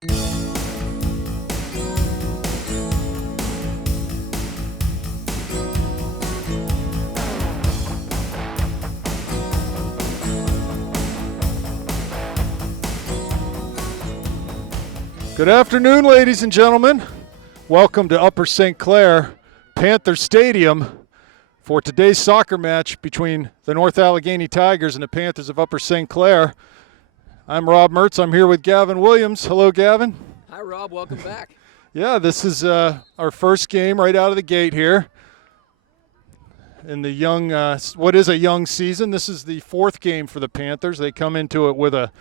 Good afternoon, ladies and gentlemen. Welcome to Upper St. Clair Panther Stadium for today's soccer match between the North Allegheny Tigers and the Panthers of Upper St. Clair. I'm Rob Mertz. I'm here with Gavin Williams. Hello, Gavin. Hi, Rob. Welcome back. Yeah, this is our first game right out of the gate here in the young, what is a young season. This is the fourth game for the Panthers. They come into it with a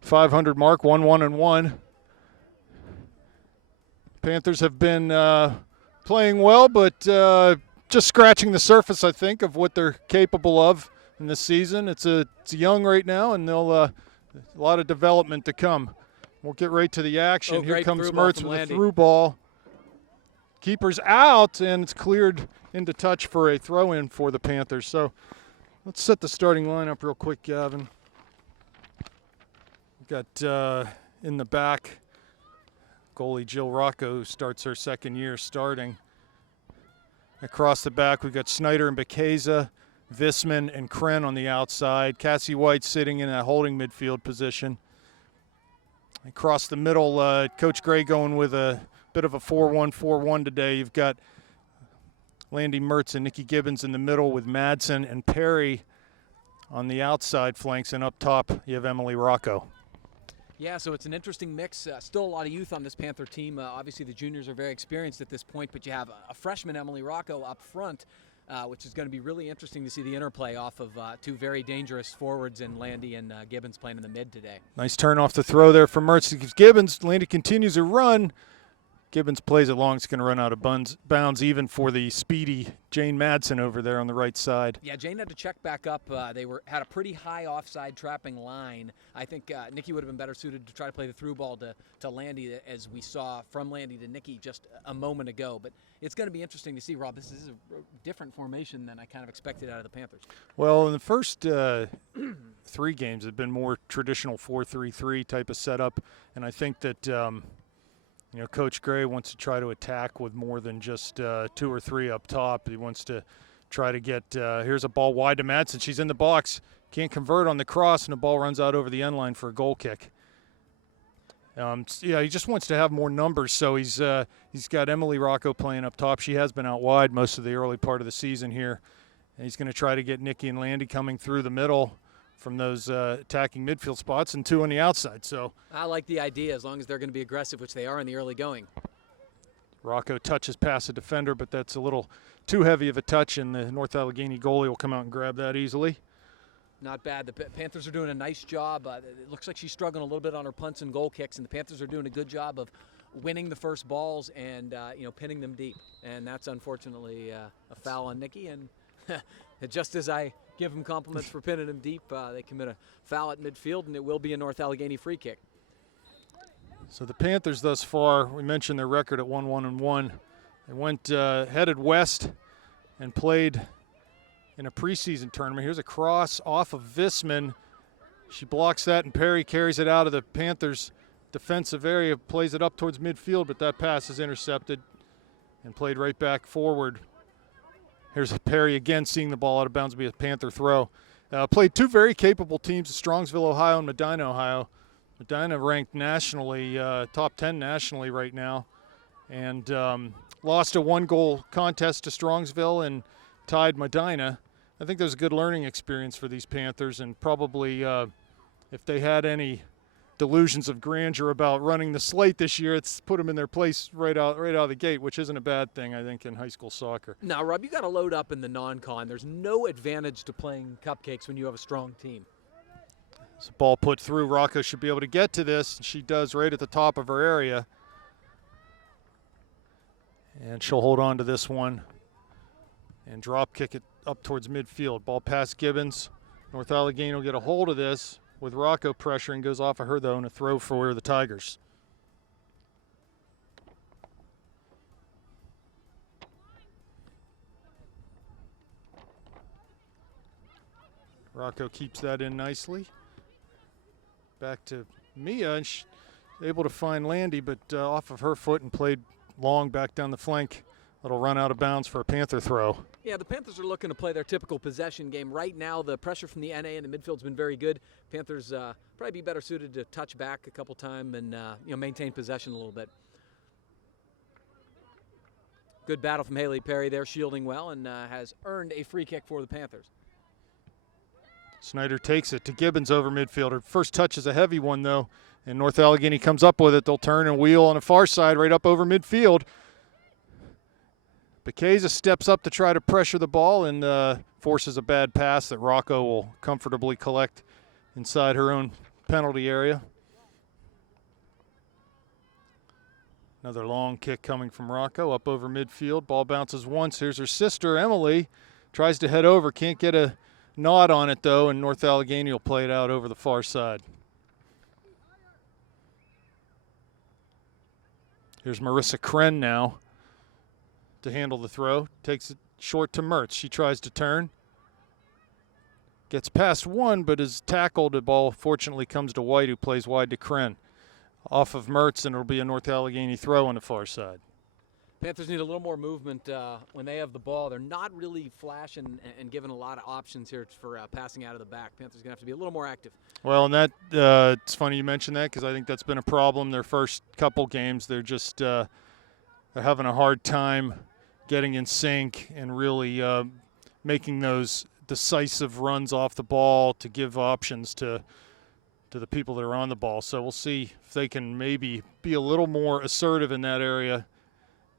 500 mark, 1-1-1. Panthers have been playing well, but just scratching the surface, I think, of what they're capable of in this season. It's young right now, and they'll a lot of development to come. We'll get right to the action. Here comes Mertz with a through ball. Keeper's out, and it's cleared into touch for a throw-in for the Panthers. So let's set the starting lineup real quick, Gavin. Got in the back, goalie Jill Rocco, who starts her second year starting. Across the back, we've got Snyder and Bekeza, Visman and Kren on the outside. Cassie White sitting in that holding midfield position. Across the middle, Coach Gray going with a bit of a 4-1-4-1 today. You've got Landy Mertz and Nikki Gibbons in the middle with Madsen and Perry on the outside flanks, and up top you have Emily Rocco. Yeah, so it's an interesting mix. Still a lot of youth on this Panther team. Obviously, the juniors are very experienced at this point, but you have a freshman, Emily Rocco, up front, which is going to be really interesting to see the interplay off of two very dangerous forwards in Landy and Gibbons playing in the mid today. Nice turn off the throw there from Mertz. Gibbons. Landy continues to run. Gibbons plays it long. It's going to run out of bounds even for the speedy Jane Madsen over there on the right side. Yeah, Jane had to check back up. They had a pretty high offside trapping line. I think Nikki would have been better suited to try to play the through ball to Landy, as we saw from Landy to Nikki just a moment ago. But it's going to be interesting to see, Rob. This is a different formation than I kind of expected out of the Panthers. Well, in the first three games, have been more traditional 4-3-3 type of setup, and I think that Coach Gray wants to try to attack with more than just 2 or 3 up top. He wants to try to get here's a ball wide to Madsen. She's in the box, can't convert on the cross, and the ball runs out over the end line for a goal kick. He just wants to have more numbers, so he's got Emily Rocco playing up top. She has been out wide most of the early part of the season here, and he's going to try to get Nikki and Landy coming through the middle from those attacking midfield spots, and 2 on the outside. So I like the idea, as long as they're going to be aggressive, which they are in the early going. Rocco touches past a defender, but that's a little too heavy of a touch, and the North Allegheny goalie will come out and grab that easily. Not bad. The Panthers are doing a nice job. It looks like she's struggling a little bit on her punts and goal kicks, and the Panthers are doing a good job of winning the first balls and pinning them deep. And that's unfortunately a foul on Nikki. And just as I give them compliments for pinning them deep, they commit a foul at midfield, and it will be a North Allegheny free kick. So the Panthers thus far, we mentioned their record at 1-1-1. They went headed west and played in a preseason tournament. Here's a cross off of Visman. She blocks that, and Perry carries it out of the Panthers' defensive area, plays it up towards midfield, but that pass is intercepted and played right back forward. Here's Perry again seeing the ball out of bounds, be a Panther throw. Played 2 very capable teams, Strongsville, Ohio, and Medina, Ohio. Medina ranked nationally, top 10 nationally right now, and lost a 1-goal contest to Strongsville and tied Medina. I think that was a good learning experience for these Panthers, and probably if they had any delusions of grandeur about running the slate this year, it's put them in their place right out of the gate, which isn't a bad thing, I think, in high school soccer. Now, Rob, you got to load up in the non-con. There's no advantage to playing cupcakes when you have a strong team. It's a ball put through. Rocco should be able to get to this, and she does right at the top of her area. And she'll hold on to this one and drop kick it up towards midfield. Ball past Gibbons. North Allegheny will get a hold of this with Rocco pressuring, goes off of her though, and a throw for the Tigers. Rocco keeps that in nicely. Back to Mia, and she's able to find Landy, but off of her foot and played long back down the flank. Little run out of bounds for a Panther throw. Yeah, the Panthers are looking to play their typical possession game. Right now, the pressure from the NA in the midfield's been very good. Panthers probably be better suited to touch back a couple times and maintain possession a little bit. Good battle from Haley Perry there, shielding well, and has earned a free kick for the Panthers. Snyder takes it to Gibbons over midfield. Her first touch is a heavy one, though, and North Allegheny comes up with it. They'll turn and wheel on the far side right up over midfield. Bekeza steps up to try to pressure the ball and forces a bad pass that Rocco will comfortably collect inside her own penalty area. Another long kick coming from Rocco up over midfield. Ball bounces once. Here's her sister, Emily. Tries to head over. Can't get a nod on it, though, and North Allegheny will play it out over the far side. Here's Marissa Kren now to handle the throw. Takes it short to Mertz. She tries to turn. Gets past one, but is tackled. The ball fortunately comes to White, who plays wide to Kren. Off of Mertz, and it'll be a North Allegheny throw on the far side. Panthers need a little more movement when they have the ball. They're not really flashing and giving a lot of options here for passing out of the back. Panthers going to have to be a little more active. Well, and that it's funny you mention that, because I think that's been a problem their first couple games. They're just they're having a hard time getting in sync and really making those decisive runs off the ball to give options to the people that are on the ball. So we'll see if they can maybe be a little more assertive in that area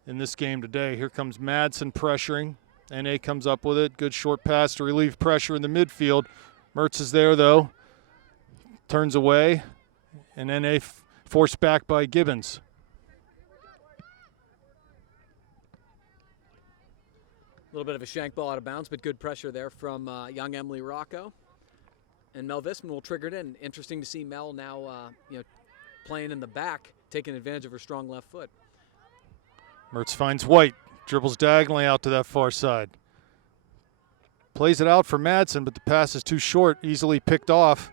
in this game today. Here comes Madsen pressuring. NA comes up with it. Good short pass to relieve pressure in the midfield. Mertz is there, though. Turns away, and NA forced back by Gibbons. A little bit of a shank ball out of bounds, but good pressure there from young Emily Rocco. And Mel Visman will trigger it in. Interesting to see Mel now playing in the back, taking advantage of her strong left foot. Mertz finds White, dribbles diagonally out to that far side. Plays it out for Madsen, but the pass is too short, easily picked off.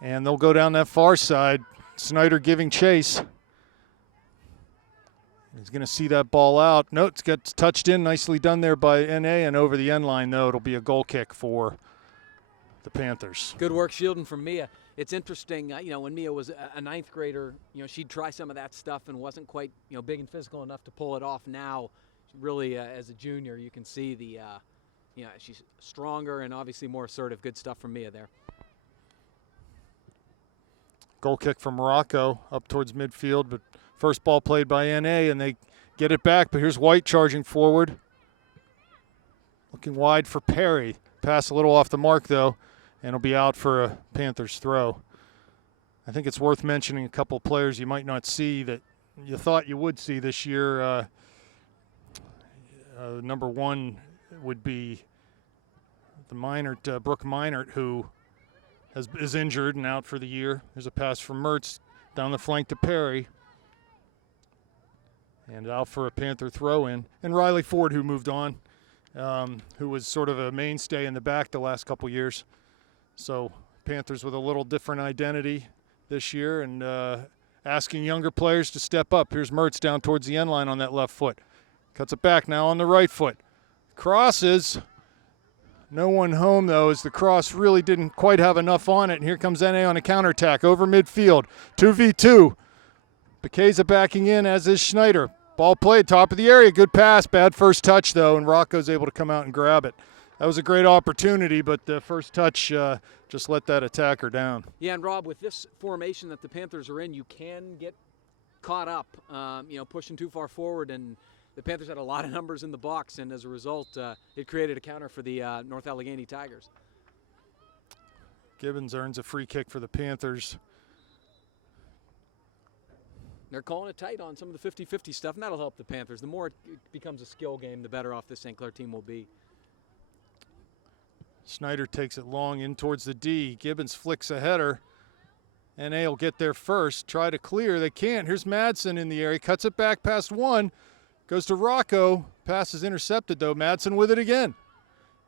And they'll go down that far side. Snyder giving chase. He's going to see that ball out. No, it gets touched in, nicely done there by NA, and over the end line, though, it'll be a goal kick for the Panthers. Good work shielding from Mia. It's interesting, when Mia was a ninth grader, she'd try some of that stuff and wasn't quite, big and physical enough to pull it off. Now, really, as a junior, you can see the, she's stronger and obviously more assertive. Good stuff from Mia there. Goal kick from Morocco up towards midfield, but first ball played by NA, and they get it back. But here's White charging forward. Looking wide for Perry. Pass a little off the mark, though, and it'll be out for a Panthers throw. I think it's worth mentioning a couple of players you might not see that you thought you would see this year. Number one would be the Minert, Brooke Minert, who is injured and out for the year. There's a pass from Mertz down the flank to Perry. And out for a Panther throw-in. And Riley Ford, who moved on, who was sort of a mainstay in the back the last couple years. So Panthers with a little different identity this year and asking younger players to step up. Here's Mertz down towards the end line on that left foot. Cuts it back now on the right foot. Crosses. No one home, though, as the cross really didn't quite have enough on it. And here comes NA on a counterattack over midfield. 2v2. Bekeza backing in, as is Schneider. Ball played, top of the area. Good pass. Bad first touch, though, and Rocco's able to come out and grab it. That was a great opportunity, but the first touch just let that attacker down. Yeah, and Rob, with this formation that the Panthers are in, you can get caught up, pushing too far forward, and the Panthers had a lot of numbers in the box, and as a result, it created a counter for the North Allegheny Tigers. Gibbons earns a free kick for the Panthers. They're calling it tight on some of the 50-50 stuff, and that'll help the Panthers. The more it becomes a skill game, the better off this St. Clair team will be. Snyder takes it long in towards the D. Gibbons flicks a header. NA will get there first. Try to clear. They can't. Here's Madsen in the area. Cuts it back past one. Goes to Rocco. Pass is intercepted, though. Madsen with it again.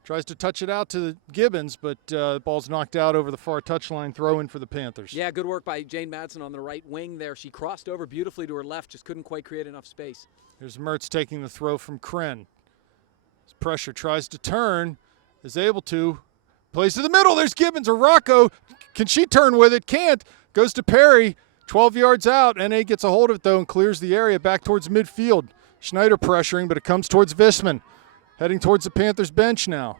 Tries to touch it out to Gibbons, but the ball's knocked out over the far touchline. Throw in for the Panthers. Yeah, good work by Jane Madsen on the right wing there. She crossed over beautifully to her left, just couldn't quite create enough space. Here's Mertz taking the throw from Kren. Pressure, tries to turn, is able to. Plays to the middle. There's Gibbons or Rocco. Can she turn with it? Can't. Goes to Perry. 12 yards out. NA gets a hold of it, though, and clears the area back towards midfield. Schneider pressuring, but it comes towards Visman. Heading towards the Panthers bench now.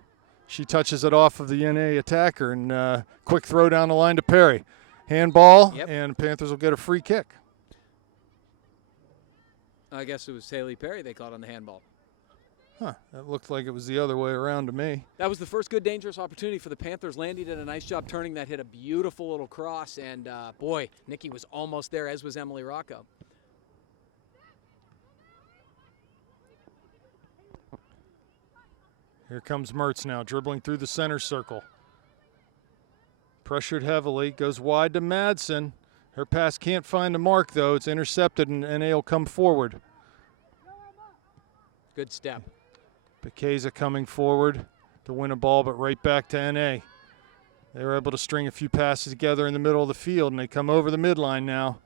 She touches it off of the NA attacker, and quick throw down the line to Perry. Handball, and Panthers will get a free kick. I guess it was Haley Perry they caught on the handball. Huh, that looked like it was the other way around to me. That was the first good dangerous opportunity for the Panthers. Landy did a nice job turning that, hit a beautiful little cross, and boy, Nikki was almost there, as was Emily Rocco. Here comes Mertz now, dribbling through the center circle. Pressured heavily, goes wide to Madsen. Her pass can't find the mark, though. It's intercepted, and NA will come forward. Good step. Bekeza coming forward to win a ball, but right back to NA. They were able to string a few passes together in the middle of the field, and they come over the midline now.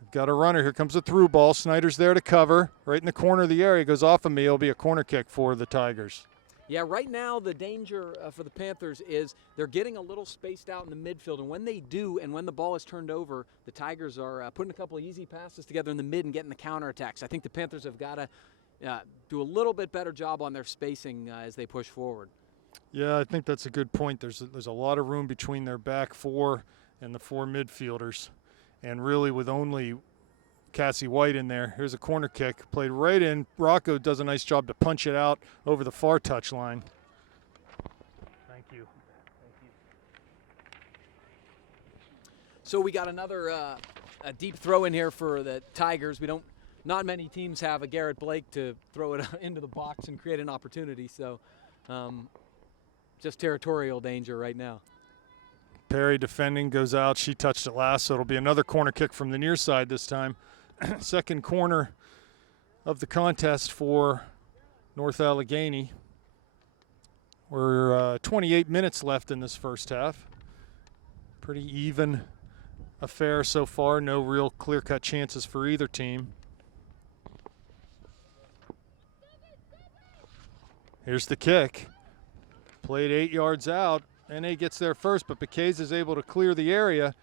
They've got a runner. Here comes a through ball. Snyder's there to cover. Right in the corner of the area. Goes off of me. It'll be a corner kick for the Tigers. Yeah, right now the danger for the Panthers is they're getting a little spaced out in the midfield, and when they do and when the ball is turned over, the Tigers are putting a couple of easy passes together in the mid and getting the counterattacks. I think the Panthers have got to do a little bit better job on their spacing as they push forward. Yeah, I think that's a good point. There's a lot of room between their back four and the four midfielders, and really with only Cassie White in there. Here's a corner kick, played right in. Rocco does a nice job to punch it out over the far touch line. Thank you. So we got another a deep throw in here for the Tigers. Not many teams have a Garrett Blake to throw it into the box and create an opportunity. So just territorial danger right now. Perry defending, goes out. She touched it last, so it'll be another corner kick from the near side this time. Second corner of the contest for North Allegheny. We're 28 minutes left in this first half. Pretty even affair so far. No real clear-cut chances for either team. Here's the kick. Played 8 yards out. NA gets there first, but Bekeza is able to clear the area.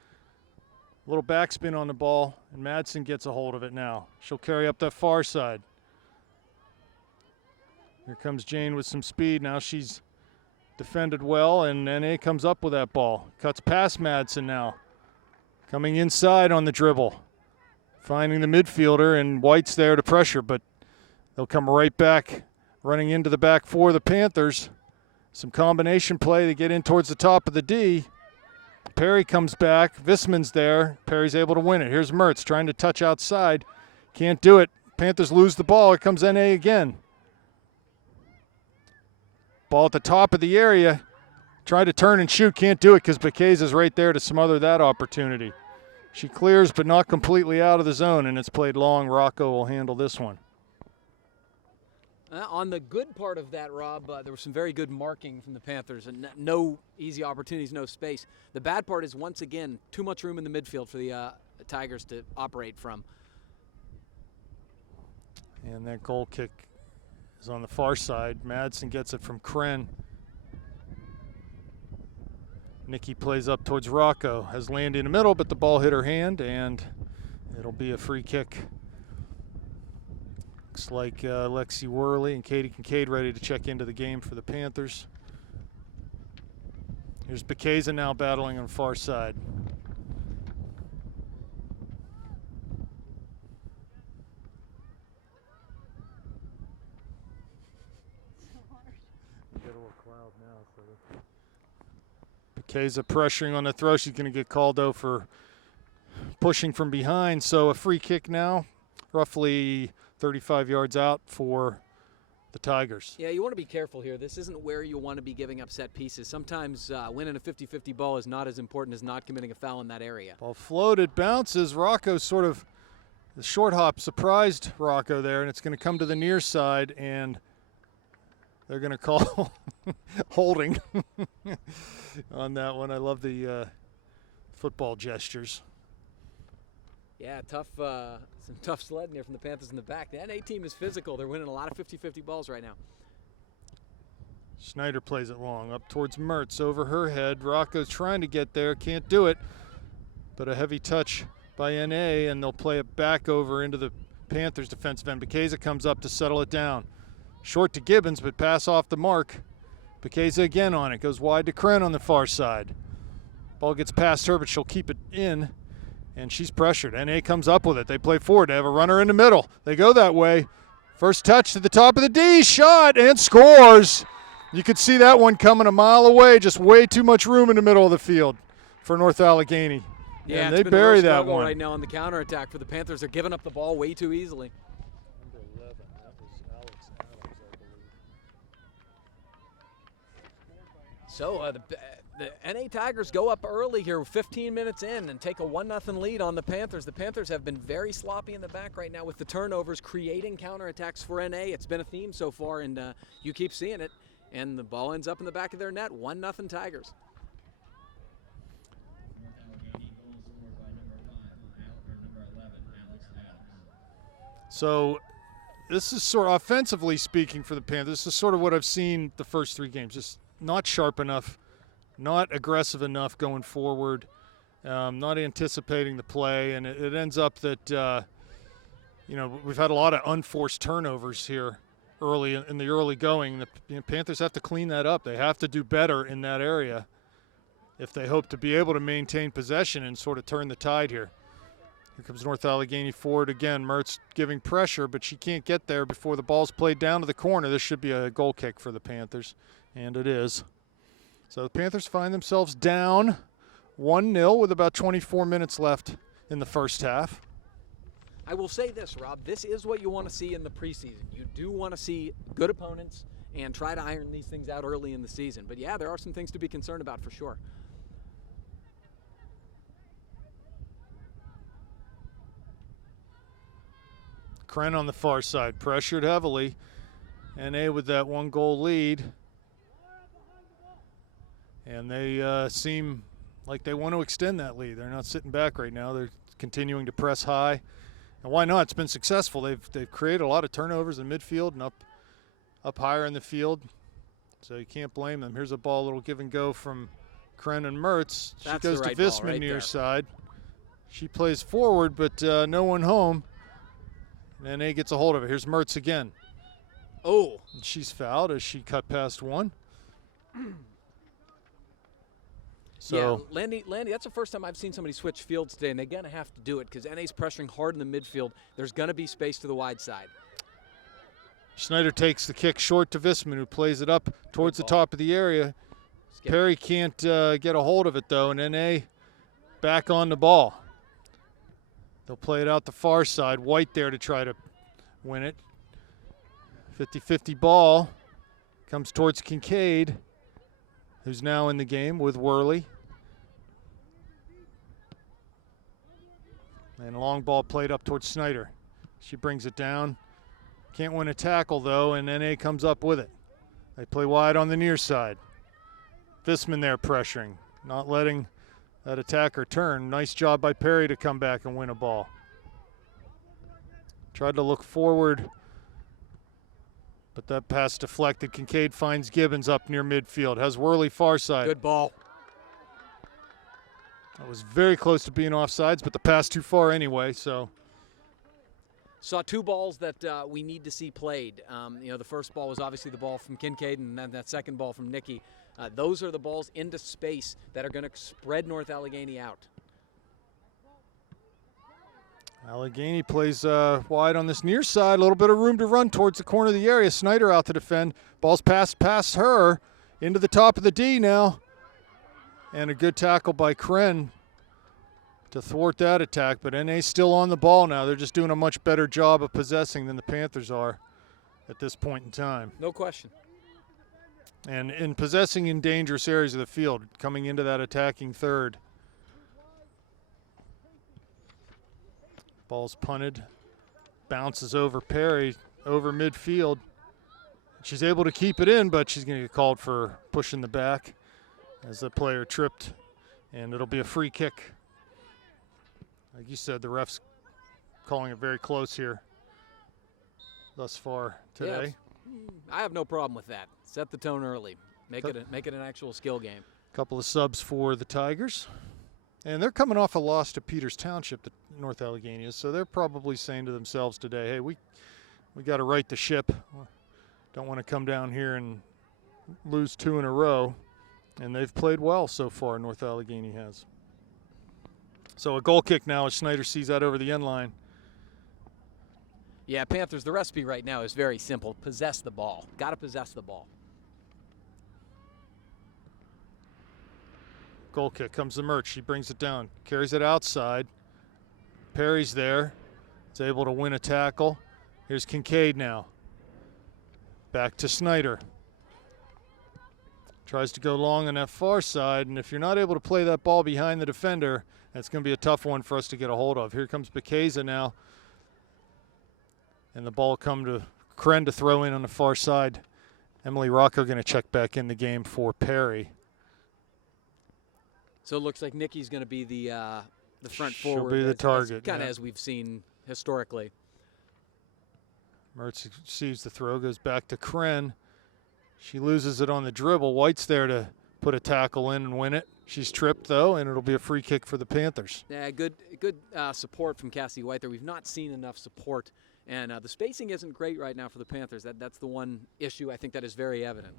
A little backspin on the ball, and Madsen gets a hold of it now. She'll carry up that far side. Here comes Jane with some speed. Now she's defended well, and NA comes up with that ball. Cuts past Madsen now. Coming inside on the dribble. Finding the midfielder, and White's there to pressure, but they'll come right back, running into the back four of the Panthers. Some combination play. They get in towards the top of the D. Perry comes back. Visman's there. Perry's able to win it. Here's Mertz trying to touch outside. Can't do it. Panthers lose the ball. Here comes NA again. Ball at the top of the area. Try to turn and shoot. Can't do it because Bekeza's right there to smother that opportunity. She clears but not completely out of the zone, and it's played long. Rocco will handle this one. On the good part of that, Rob, there was some very good marking from the Panthers, and no easy opportunities, no space. The bad part is, once again, too much room in the midfield for the Tigers to operate from. And that goal kick is on the far side. Madsen gets it from Kren. Nikki plays up towards Rocco. Has Landy in the middle, but the ball hit her hand, and it'll be a free kick. Looks like Lexi Worley and Katie Kincaid ready to check into the game for the Panthers. Here's Bekeza now battling on the far side. Bekeza pressuring on the throw. She's going to get called, though, for pushing from behind. So a free kick now, roughly 35 yards out for the Tigers. Yeah, you want to be careful here. This isn't where you want to be giving up set pieces. Sometimes winning a 50-50 ball is not as important as not committing a foul in that area. Ball floated, bounces. Rocco sort of, the short hop surprised Rocco there, and it's going to come to the near side, and they're going to call holding on that one. I love the football gestures. Yeah, some tough sledding here from the Panthers in the back. The NA team is physical. They're winning a lot of 50-50 balls right now. Schneider plays it long, up towards Mertz, over her head. Rocco's trying to get there, can't do it. But a heavy touch by NA, and they'll play it back over into the Panthers' defensive end. Bekeza comes up to settle it down. Short to Gibbons, but pass off the mark. Bekeza again on it, goes wide to Kren on the far side. Ball gets past her, but she'll keep it in, and she's pressured. NA comes up with it. They play forward. They have a runner in the middle. They go that way. First touch to the top of the D, shot, and scores. You could see that one coming a mile away, just way too much room in the middle of the field for North Allegheny. Yeah, and they bury that one. Right now on the counterattack for the Panthers. They're giving up the ball way too easily. Number 11, that was Alex Adams, I believe. So the NA Tigers go up early here, 15 minutes in, and take a 1-0 lead on the Panthers. The Panthers have been very sloppy in the back right now with the turnovers, creating counterattacks for NA. It's been a theme so far, and you keep seeing it. And the ball ends up in the back of their net, 1-0 Tigers. So this is sort of, offensively speaking for the Panthers, this is sort of what I've seen the first three games. Just not sharp enough, not aggressive enough going forward, not anticipating the play, and it ends up that, we've had a lot of unforced turnovers here early in the early going. The Panthers have to clean that up. They have to do better in that area if they hope to be able to maintain possession and sort of turn the tide here. Here comes North Allegheny forward again. Mertz giving pressure, but she can't get there before the ball's played down to the corner. This should be a goal kick for the Panthers, and it is. So the Panthers find themselves down 1-0 with about 24 minutes left in the first half. I will say this, Rob, this is what you want to see in the preseason. You do want to see good opponents and try to iron these things out early in the season. But yeah, there are some things to be concerned about for sure. Kren on the far side, pressured heavily. NA with that 1-goal lead. And they seem like they want to extend that lead. They're not sitting back right now. They're continuing to press high. And why not? It's been successful. They've created a lot of turnovers in midfield and up higher in the field. So you can't blame them. Here's a ball, a little give and go from Kren and Mertz. She goes to Visman near side. She plays forward, but no one home. And NA gets a hold of it. Here's Mertz again. Oh. And she's fouled as she cut past one. So yeah, Landy, that's the first time I've seen somebody switch fields today, and they're going to have to do it because NA's pressuring hard in the midfield. There's going to be space to the wide side. Schneider takes the kick short to Visman, who plays it up towards the top of the area. Perry can't get a hold of it, though, and NA back on the ball. They'll play it out the far side. White there to try to win it. 50-50 ball. Comes towards Kincaid, who's now in the game with Worley. And a long ball played up towards Snyder. She brings it down. Can't win a tackle, though, and NA comes up with it. They play wide on the near side. Visman there pressuring, not letting that attacker turn. Nice job by Perry to come back and win a ball. Tried to look forward, but that pass deflected. Kincaid finds Gibbons up near midfield. Has Worley far side. Good ball. That was very close to being offsides, but the pass too far anyway, so. Saw two balls that we need to see played. The first ball was obviously the ball from Kincaid, and then that second ball from Nikki. Those are the balls into space that are going to spread North Allegheny out. Allegheny plays wide on this near side. A little bit of room to run towards the corner of the area. Snyder out to defend. Ball's passed past her into the top of the D now. And a good tackle by Kren to thwart that attack. But NA's still on the ball now. They're just doing a much better job of possessing than the Panthers are at this point in time. No question. And in possessing in dangerous areas of the field, coming into that attacking third. Ball's punted, bounces over Perry, over midfield. She's able to keep it in, but she's going to get called for pushing the back as the player tripped, and it'll be a free kick. Like you said, the ref's calling it very close here thus far today. Yeah, I have no problem with that. Set the tone early. Make it an actual skill game. Couple of subs for the Tigers. And they're coming off a loss to Peters Township, the North Allegheny, so they're probably saying to themselves today, hey, we got to right the ship. Don't want to come down here and lose 2 in a row. And they've played well so far, North Allegheny has. So a goal kick now as Schneider sees that over the end line. Yeah, Panthers, the recipe right now is very simple. Possess the ball. Got to possess the ball. Goal kick comes to Mertz. She brings it down, carries it outside. Perry's there. Is able to win a tackle. Here's Kincaid now. Back to Snyder. Tries to go long on that far side, and if you're not able to play that ball behind the defender, that's going to be a tough one for us to get a hold of. Here comes Bekeza now. And the ball come to Kren to throw in on the far side. Emily Rocco going to check back in the game for Perry. So it looks like Nikki's going to be the front She'll forward. She'll be the target. Kind of as we've seen historically. Mertz receives the throw, goes back to Kren. She loses it on the dribble. White's there to put a tackle in and win it. She's tripped, though, and it'll be a free kick for the Panthers. Yeah, good support from Cassie White there. We've not seen enough support, and the spacing isn't great right now for the Panthers. That's the one issue I think that is very evident.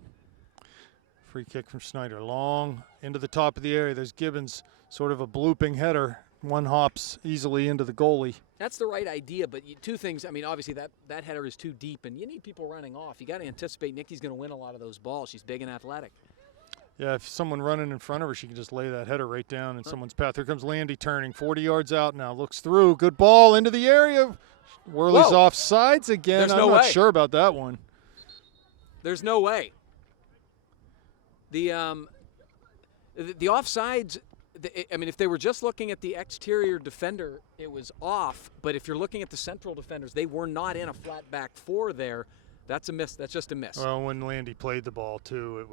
Free kick from Snyder. Long into the top of the area. There's Gibbons, sort of a blooping header. One hops easily into the goalie. That's the right idea, but two things. I mean, obviously that header is too deep, and you need people running off. You got to anticipate Nikki's going to win a lot of those balls. She's big and athletic. Yeah, if someone running in front of her, she can just lay that header right down in someone's path. Here comes Landy turning, 40 yards out now. Looks through. Good ball into the area. Worley's off sides again. I'm not sure about that one. There's no way. The offsides, I mean, if they were just looking at the exterior defender, it was off. But if you're looking at the central defenders, they were not in a flat back 4 there. That's a miss. That's just a miss. Well, when Landy played the ball too,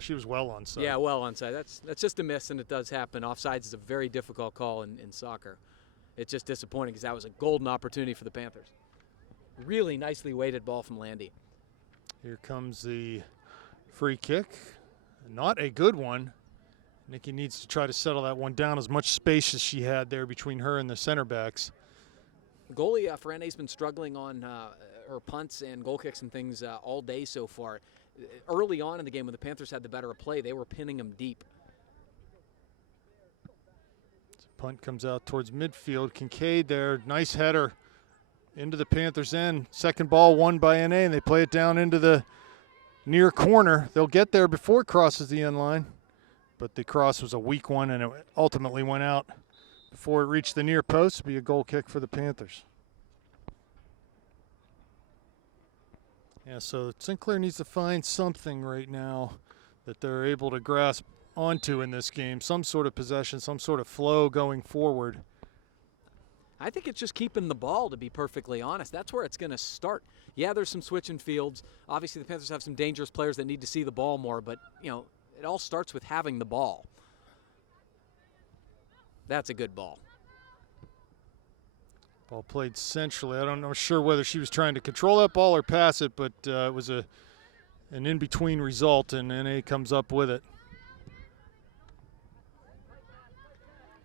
she was well onside. Yeah, well onside. That's just a miss, and it does happen. Offsides is a very difficult call in soccer. It's just disappointing because that was a golden opportunity for the Panthers. Really nicely weighted ball from Landy. Here comes the free kick. Not a good one. Nikki needs to try to settle that one down. As much space as she had there between her and the center backs. Goalie Ferrande's been struggling on her punts and goal kicks and things all day so far. Early on in the game when the Panthers had the better of play, they were pinning them deep. Punt comes out towards midfield. Kincaid there. Nice header into the Panthers' end. Second ball won by NA, and they play it down into the near corner. They'll get there before it crosses the end line, but the cross was a weak one, and it ultimately went out before it reached the near post. It'll be a goal kick for the Panthers. Yeah, so Sinclair needs to find something right now that they're able to grasp onto in this game, some sort of possession, some sort of flow going forward. I think it's just keeping the ball, to be perfectly honest. That's where it's going to start. Yeah, there's some switching fields. Obviously, the Panthers have some dangerous players that need to see the ball more, but, you know, it all starts with having the ball. That's a good ball. Ball played centrally. I'm not sure whether she was trying to control that ball or pass it, but it was an in-between result, and NA comes up with it.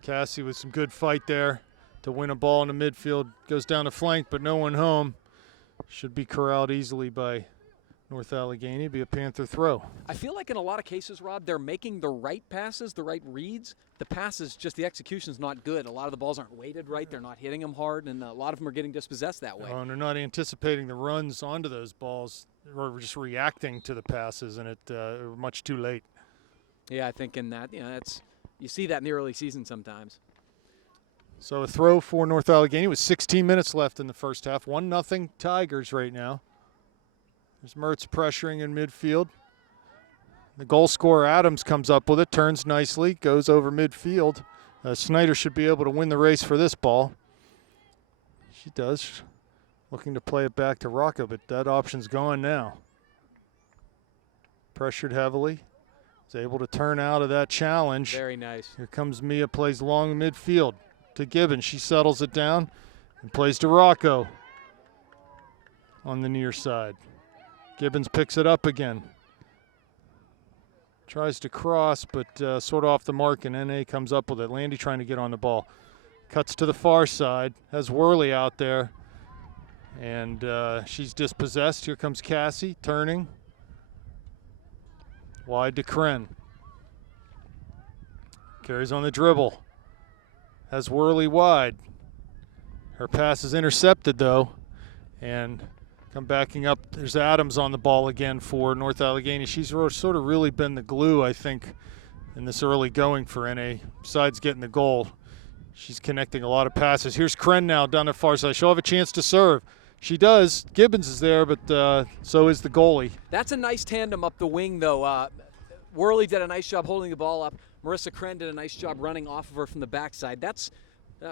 Cassie with some good fight there to win a ball in the midfield. Goes down the flank, but no one home. Should be corralled easily by North Allegheny. Be a Panther throw. I feel like in a lot of cases, Rob, they're making the right passes, the right reads. The passes, just the execution's not good. A lot of the balls aren't weighted right. They're not hitting them hard, and a lot of them are getting dispossessed that way. And they're not anticipating the runs onto those balls. Or just reacting to the passes, and it much too late. Yeah, I think in that, you see that in the early season sometimes. So a throw for North Allegheny with 16 minutes left in the first half. 1-0 Tigers right now. There's Mertz pressuring in midfield. The goal scorer Adams comes up with it, turns nicely, goes over midfield. Snyder should be able to win the race for this ball. She does. Looking to play it back to Rocco, but that option's gone now. Pressured heavily. Is able to turn out of that challenge. Very nice. Here comes Mia, plays long midfield to Gibbons. She settles it down and plays to Rocco on the near side. Gibbons picks it up again. Tries to cross, but sort of off the mark, and NA comes up with it. Landy trying to get on the ball. Cuts to the far side, has Worley out there, and she's dispossessed. Here comes Cassie, turning. Wide to Kren. Carries on the dribble. Has Worley wide. Her pass is intercepted, though, and come backing up. There's Adams on the ball again for North Allegheny. She's sort of really been the glue, I think, in this early going for NA, besides getting the goal. She's connecting a lot of passes. Here's Kren now down the far side. She'll have a chance to serve. She does. Gibbons is there, but so is the goalie. That's a nice tandem up the wing, though. Worley did a nice job holding the ball up. Marissa Kren did a nice job running off of her from the backside. That's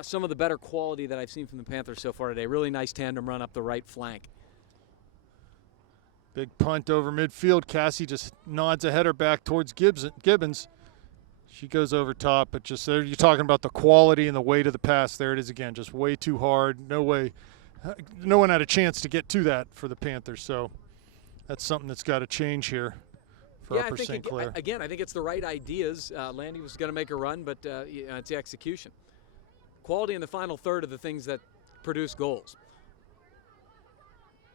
some of the better quality that I've seen from the Panthers so far today. Really nice tandem run up the right flank. Big punt over midfield. Cassie just nods a header back towards Gibbons. She goes over top, but just there you're talking about the quality and the weight of the pass. There it is again, just way too hard. No way. No one had a chance to get to that for the Panthers, so that's something that's got to change here for Upper St. Clair. Again, I think it's the right ideas. Landy was going to make a run, but it's the execution. Quality in the final third of the things that produce goals.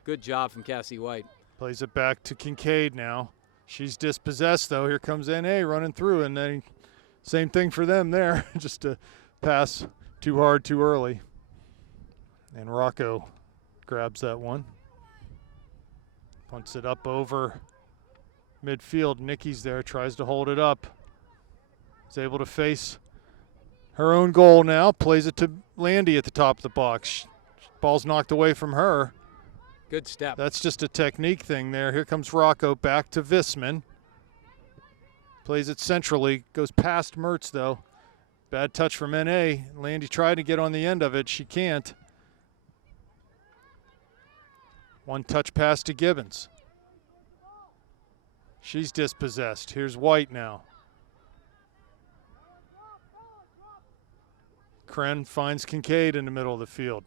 Good job from Cassie White. Plays it back to Kincaid now. She's dispossessed, though. Here comes NA running through, and then same thing for them there. Just a pass too hard, too early. And Rocco grabs that one. Punts it up over midfield. Nikki's there, tries to hold it up. Is able to face her own goal now. Plays it to Landy at the top of the box. Ball's knocked away from her. Good step. That's just a technique thing there. Here comes Rocco back to Visman. Plays it centrally. Goes past Mertz, though. Bad touch from NA. Landy tried to get on the end of it. She can't. One touch pass to Gibbons. She's dispossessed. Here's White now. Kren finds Kincaid in the middle of the field.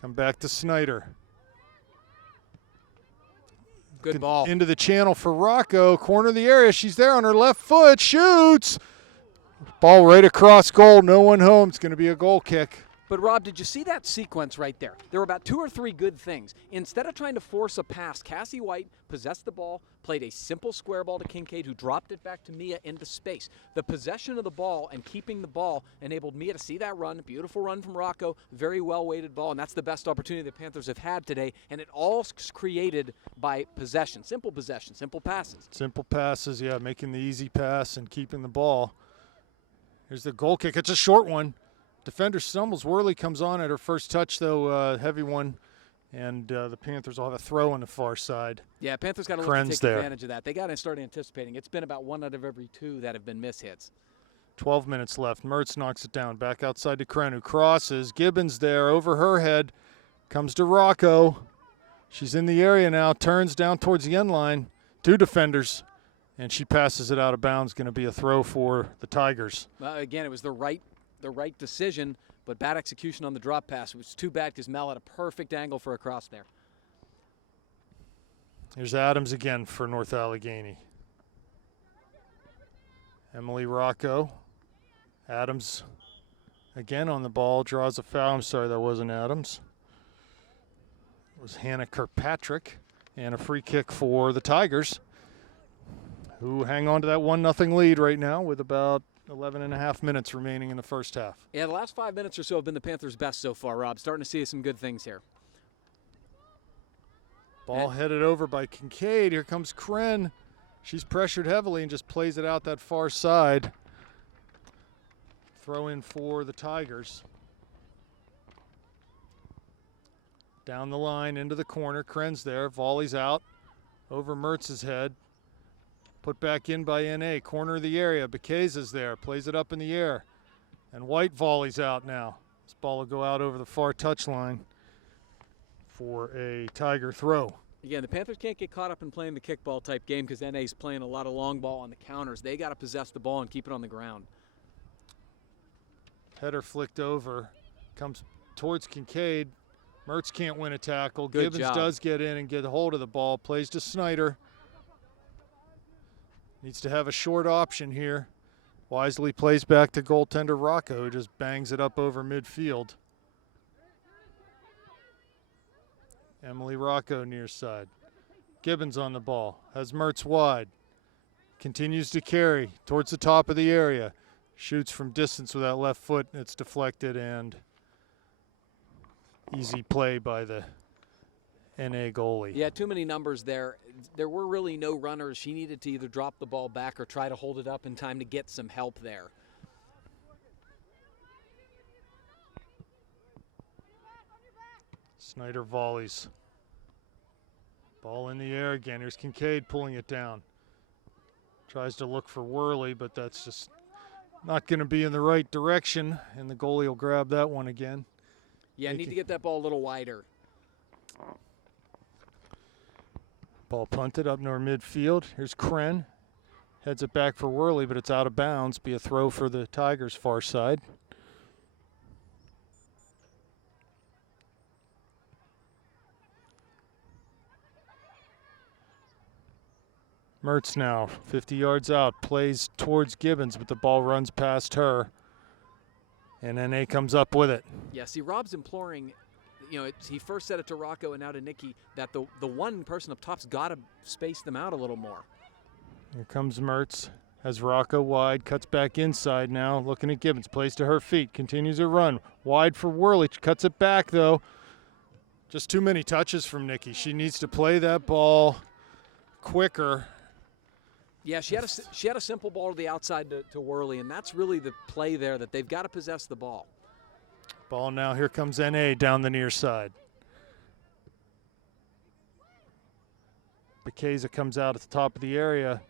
Come back to Snyder. Good ball. Into the channel for Rocco. Corner of the area. She's there on her left foot. Shoots. Ball right across goal. No one home. It's going to be a goal kick. But, Rob, did you see that sequence right there? There were about 2 or 3 good things. Instead of trying to force a pass, Cassie White possessed the ball, played a simple square ball to Kincaid, who dropped it back to Mia into space. The possession of the ball and keeping the ball enabled Mia to see that run. Beautiful run from Rocco. Very well-weighted ball, and that's the best opportunity the Panthers have had today. And it all created by possession, simple passes. Simple passes, yeah, making the easy pass and keeping the ball. Here's the goal kick. It's a short one. Defender stumbles. Worley comes on at her first touch, though, heavy one, and the Panthers will have a throw on the far side. Yeah, Panthers got to look to take advantage of that. They got to start anticipating. It's been about 1 out of every 2 that have been miss hits. 12 minutes left. Mertz knocks it down. Back outside to Kren, who crosses. Gibbons there over her head. Comes to Rocco. She's in the area now. Turns down towards the end line. 2 defenders. And she passes it out of bounds. Going to be a throw for the Tigers. Again, it was the right decision, but bad execution on the drop pass. It was too bad because Mel had a perfect angle for a cross there. Here's Adams again for North Allegheny. Emily Rocco. Adams again on the ball, draws a foul. I'm sorry, that wasn't Adams. It was Hannah Kirkpatrick, and a free kick for the Tigers, who hang on to that 1-0 lead right now with about 11 and a half minutes remaining in the first half. Yeah, the last 5 minutes or so have been the Panthers' best so far, Rob. Starting to see some good things here. Ball headed over by Kincaid. Here comes Kren. She's pressured heavily and just plays it out that far side. Throw in for the Tigers. Down the line into the corner. Kren's there. Volley's out over Mertz's head. Put back in by NA. Corner of the area. Bekeza's there. Plays it up in the air. And White volleys out now. This ball will go out over the far touchline for a Tiger throw. Again, the Panthers can't get caught up in playing the kickball type game because NA's playing a lot of long ball on the counters. They got to possess the ball and keep it on the ground. Header flicked over, comes towards Kincaid. Mertz can't win a tackle. Good Gibbons job. does get in and get a hold of the ball. Plays to Snyder. Needs to have a short option here. Wisely plays back to goaltender Rocco, who just bangs it up over midfield. Emily Rocco near side. Gibbons on the ball. Has Mertz wide. Continues to carry towards the top of the area. Shoots from distance with that left foot. It's deflected and easy play by the NA goalie. Yeah, too many numbers there. There were really no runners. She needed to either drop the ball back or try to hold it up in time to get some help there. Snyder volleys. Ball in the air again. Here's Kincaid pulling it down. Tries to look for Worley, but that's just not going to be in the right direction, and the goalie will grab that one again. Yeah, need to get that ball a little wider. Ball punted up near midfield. Here's Kren. Heads it back for Worley, but it's out of bounds. Be a throw for the Tigers' far side. Mertz now, 50 yards out, plays towards Gibbons, but the ball runs past her. And NA comes up with it. Yeah, see, Rob's imploring, he first said it to Rocco and now to Nikki, that the one person up top's got to space them out a little more. Here comes Mertz, has Rocco wide, cuts back inside now, looking at Gibbons, plays to her feet, continues her run. Wide for Worley, cuts it back though. Just too many touches from Nikki. She needs to play that ball quicker. Yeah, she had a simple ball to the outside to Worley, and that's really the play there, that they've got to possess the ball. Ball now, here comes NA down the near side. Bekeza comes out at the top of the area,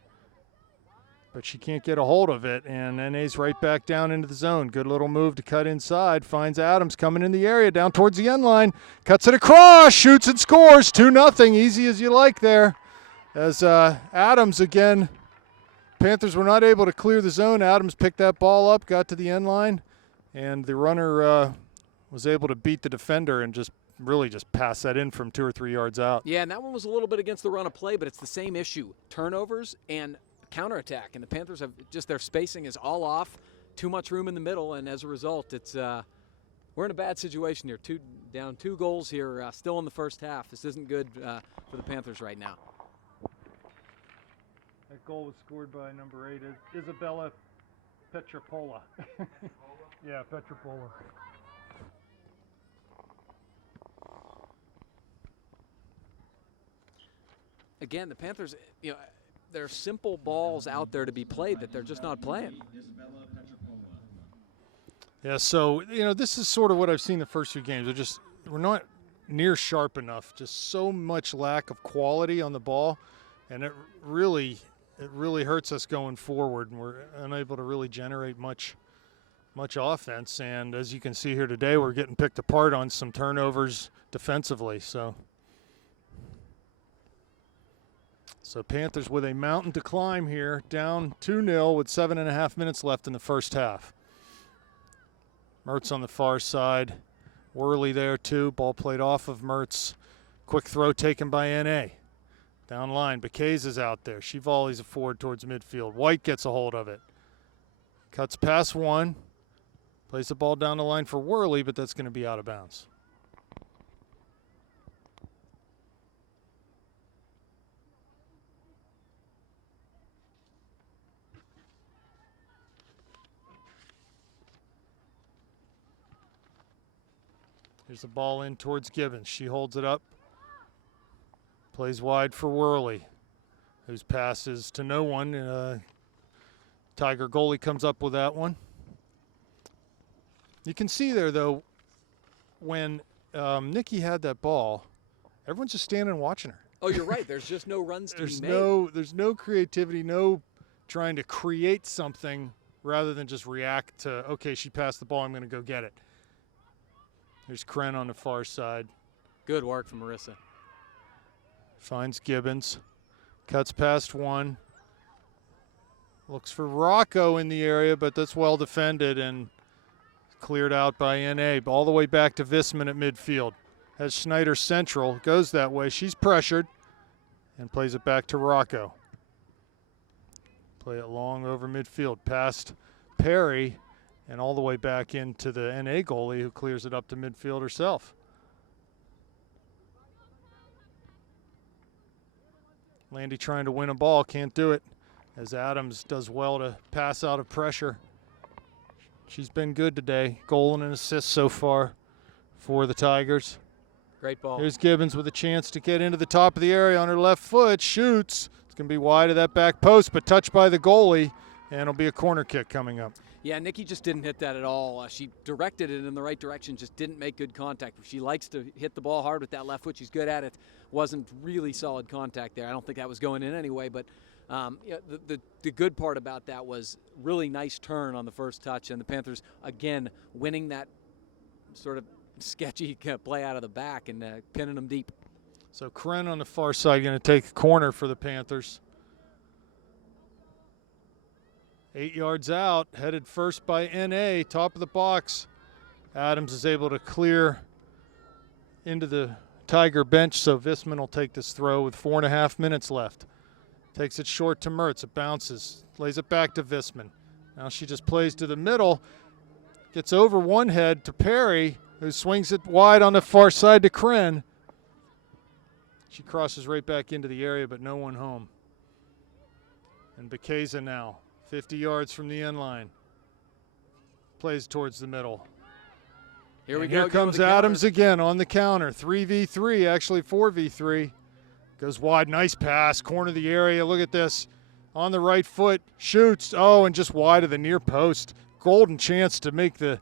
but she can't get a hold of it, and NA's right back down into the zone. Good little move to cut inside, finds Adams coming in the area, down towards the end line, cuts it across, shoots and scores, 2-0, easy as you like there. As Adams again, Panthers were not able to clear the zone. Adams picked that ball up, got to the end line, and the runner was able to beat the defender and just pass that in from 2 or 3 yards out. Yeah, and that one was a little bit against the run of play, but it's the same issue. Turnovers and counterattack, and the Panthers have just, their spacing is all off, too much room in the middle, and as a result, it's we're in a bad situation here. Down 2 goals here, still in the first half. This isn't good for the Panthers right now. That goal was scored by number 8, Isabella Petropola. Yeah, Petropola. Again, the Panthers, there are simple balls out there to be played that they're just not playing. Yeah, so, this is sort of what I've seen the first 2 games. We're not near sharp enough. Just so much lack of quality on the ball, and it really hurts us going forward, and we're unable to really generate much offense. And as you can see here today, we're getting picked apart on some turnovers defensively. So Panthers with a mountain to climb here, down 2-0 with 7.5 minutes left in the first half. Mertz on the far side, Worley there too. Ball played off of Mertz. Quick throw taken by NA. Down line, Bekeza's out there. She volleys it forward towards midfield. White gets a hold of it. Cuts past one. Plays the ball down the line for Worley, but that's going to be out of bounds. Here's the ball in towards Gibbons. She holds it up. Plays wide for Worley, whose pass is to no one. Tiger goalie comes up with that one. You can see there, though, when Nikki had that ball, everyone's just standing and watching her. Oh, you're right. There's just no runs to be made. There's no creativity, no trying to create something rather than just react to, okay, she passed the ball, I'm going to go get it. There's Kren on the far side. Good work from Marissa. Finds Gibbons. Cuts past one. Looks for Rocco in the area, but that's well defended and cleared out by NA. All the way back to Visman at midfield. Has Schneider central. Goes that way. She's pressured and plays it back to Rocco. Play it long over midfield. Past Perry and all the way back into the NA goalie who clears it up to midfield herself. Landy trying to win a ball. Can't do it as Adams does well to pass out of pressure. She's been good today. Goal and an assist so far for the Tigers. Great ball. Here's Gibbons with a chance to get into the top of the area on her left foot. Shoots. It's going to be wide of that back post, but touched by the goalie, and it'll be a corner kick coming up. Yeah, Nikki just didn't hit that at all. She directed it in the right direction, just didn't make good contact. She likes to hit the ball hard with that left foot. She's good at it. Wasn't really solid contact there. I don't think that was going in anyway, but the good part about that was really nice turn on the first touch, and the Panthers, again, winning that sort of sketchy play out of the back and pinning them deep. So Kren on the far side going to take a corner for the Panthers. 8 yards out, headed first by NA, top of the box. Adams is able to clear into the Tiger bench, so Visman will take this throw with 4.5 minutes left. Takes it short to Mertz. It bounces, lays it back to Visman. Now she just plays to the middle, gets over one head to Perry, who swings it wide on the far side to Kren. She crosses right back into the area, but no one home. And Bekeza now, 50 yards from the end line. Plays towards the middle. Here we and go. Here comes Adams again on the counter. 3v3, actually 4v3. Goes wide, nice pass, corner of the area. Look at this. On the right foot, shoots. Oh, and just wide of the near post. Golden chance to make the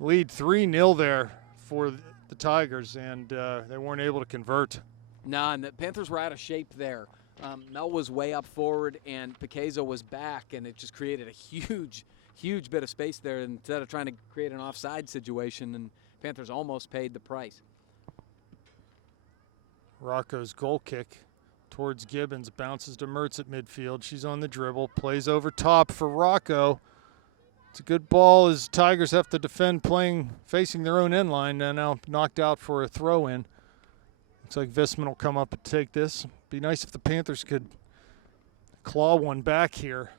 lead 3-0 there for the Tigers, and they weren't able to convert. No, and the Panthers were out of shape there. Mel was way up forward, and Bekeza was back, and it just created a huge bit of space there instead of trying to create an offside situation, and Panthers almost paid the price. Rocco's goal kick towards Gibbons, bounces to Mertz at midfield. She's on the dribble, plays over top for Rocco. It's a good ball as Tigers have to defend facing their own end line, and now knocked out for a throw-in. Looks like Visman will come up and take this. Be nice if the Panthers could claw one back here.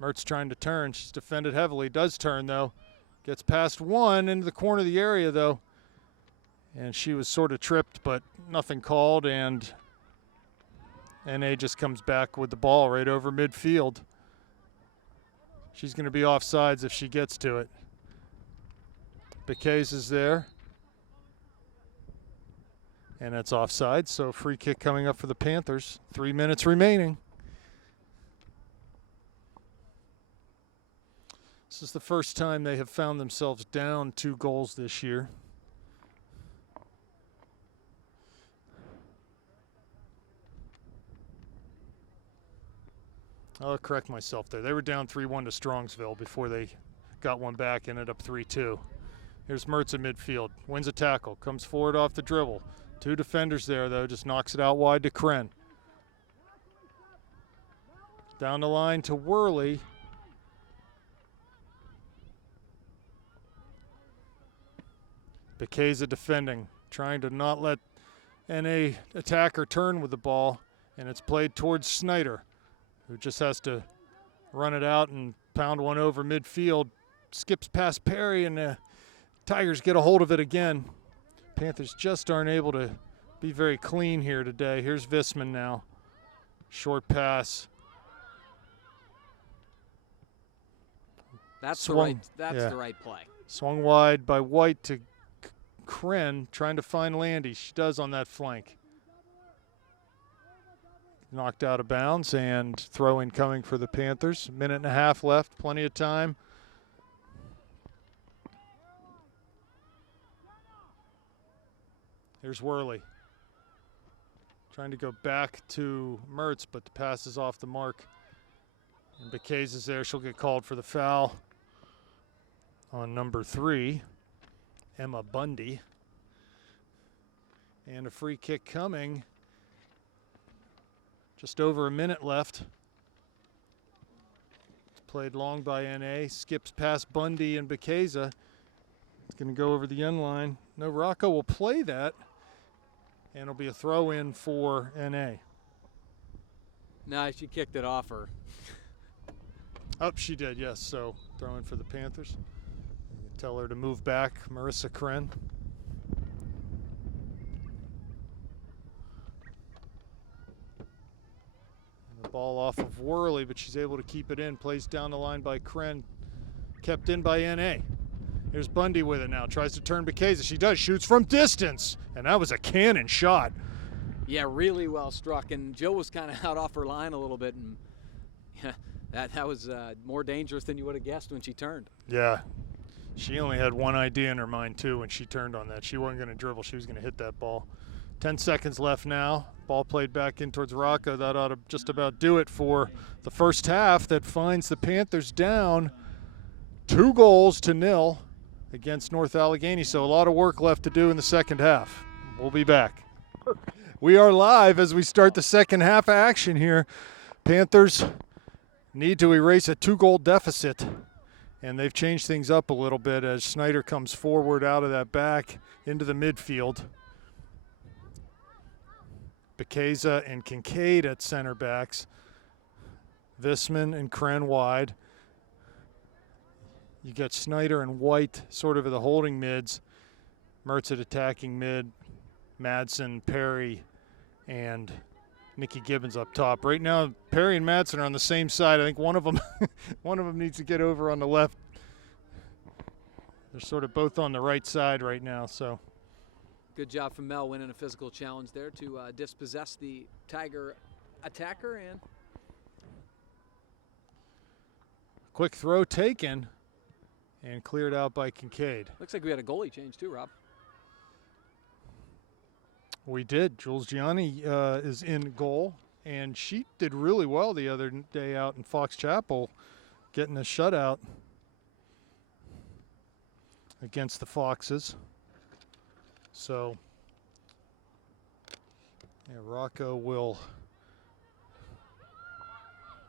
Mertz trying to turn. She's defended heavily. Does turn, though. Gets past one into the corner of the area, though. And she was sort of tripped, but nothing called, and NA just comes back with the ball right over midfield. She's going to be offsides if she gets to it. Bekez is there. And that's offside, so free kick coming up for the Panthers. 3 minutes remaining. This is the first time they have found themselves down 2 goals this year. I'll correct myself there. They were down 3-1 to Strongsville before they got one back, ended up 3-2. Here's Mertz in midfield. Wins a tackle. Comes forward off the dribble. 2 defenders there, though. Just knocks it out wide to Kren. Down the line to Worley. Bekeza defending. Trying to not let NA attacker turn with the ball. And it's played towards Snyder, who just has to run it out and pound one over midfield. Skips past Perry, and the Tigers get a hold of it again. Panthers just aren't able to be very clean here today. Here's Visman now. Short pass. That's the right play. Swung wide by White to Kren, trying to find Landy. She does on that flank. Knocked out of bounds, and throw-in coming for the Panthers. 1.5 minutes left, plenty of time. Here's Worley. Trying to go back to Mertz, but the pass is off the mark. And Bekez is there. She'll get called for the foul on number 3, Emma Bundy. And a free kick coming. Just over a minute left. Played long by NA. Skips past Bundy and Bekeza. It's going to go over the end line. No, Rocco will play that. And it'll be a throw in for NA. No, she kicked it off her. Oh, she did, yes. So throw in for the Panthers. Tell her to move back, Marissa Kren. And the ball off of Worley, but she's able to keep it in. Plays down the line by Kren. Kept in by NA. Here's Bundy with it now. Tries to turn Bekeza. She does. Shoots from distance. And that was a cannon shot. Yeah, really well struck. And Jill was kind of out off her line a little bit. And yeah, that was more dangerous than you would have guessed when she turned. Yeah. She only had one idea in her mind, too, when she turned on that. She wasn't going to dribble. She was going to hit that ball. 10 seconds left now. Ball played back in towards Rocco. That ought to just about do it for the first half. That finds the Panthers down 2-0 against North Allegheny. So a lot of work left to do in the second half. We'll be back. We are live as we start the second half action here. Panthers need to erase a 2-goal deficit. And they've changed things up a little bit as Snyder comes forward out of that back into the midfield. Bekeza and Kincaid at center backs. Visman and Kren wide. You got Snyder and White sort of at the holding mids. Mertz at attacking mid. Madsen, Perry, and Nikki Gibbons up top. Right now, Perry and Madsen are on the same side. I think one of them needs to get over on the left. They're sort of both on the right side right now. So, good job from Mel winning a physical challenge there to dispossess the Tiger attacker. And quick throw taken and cleared out by Kincaid. Looks like we had a goalie change too, Rob. We did. Jules Gianni is in goal, and she did really well the other day out in Fox Chapel, getting a shutout against the Foxes. So, yeah, Rocco will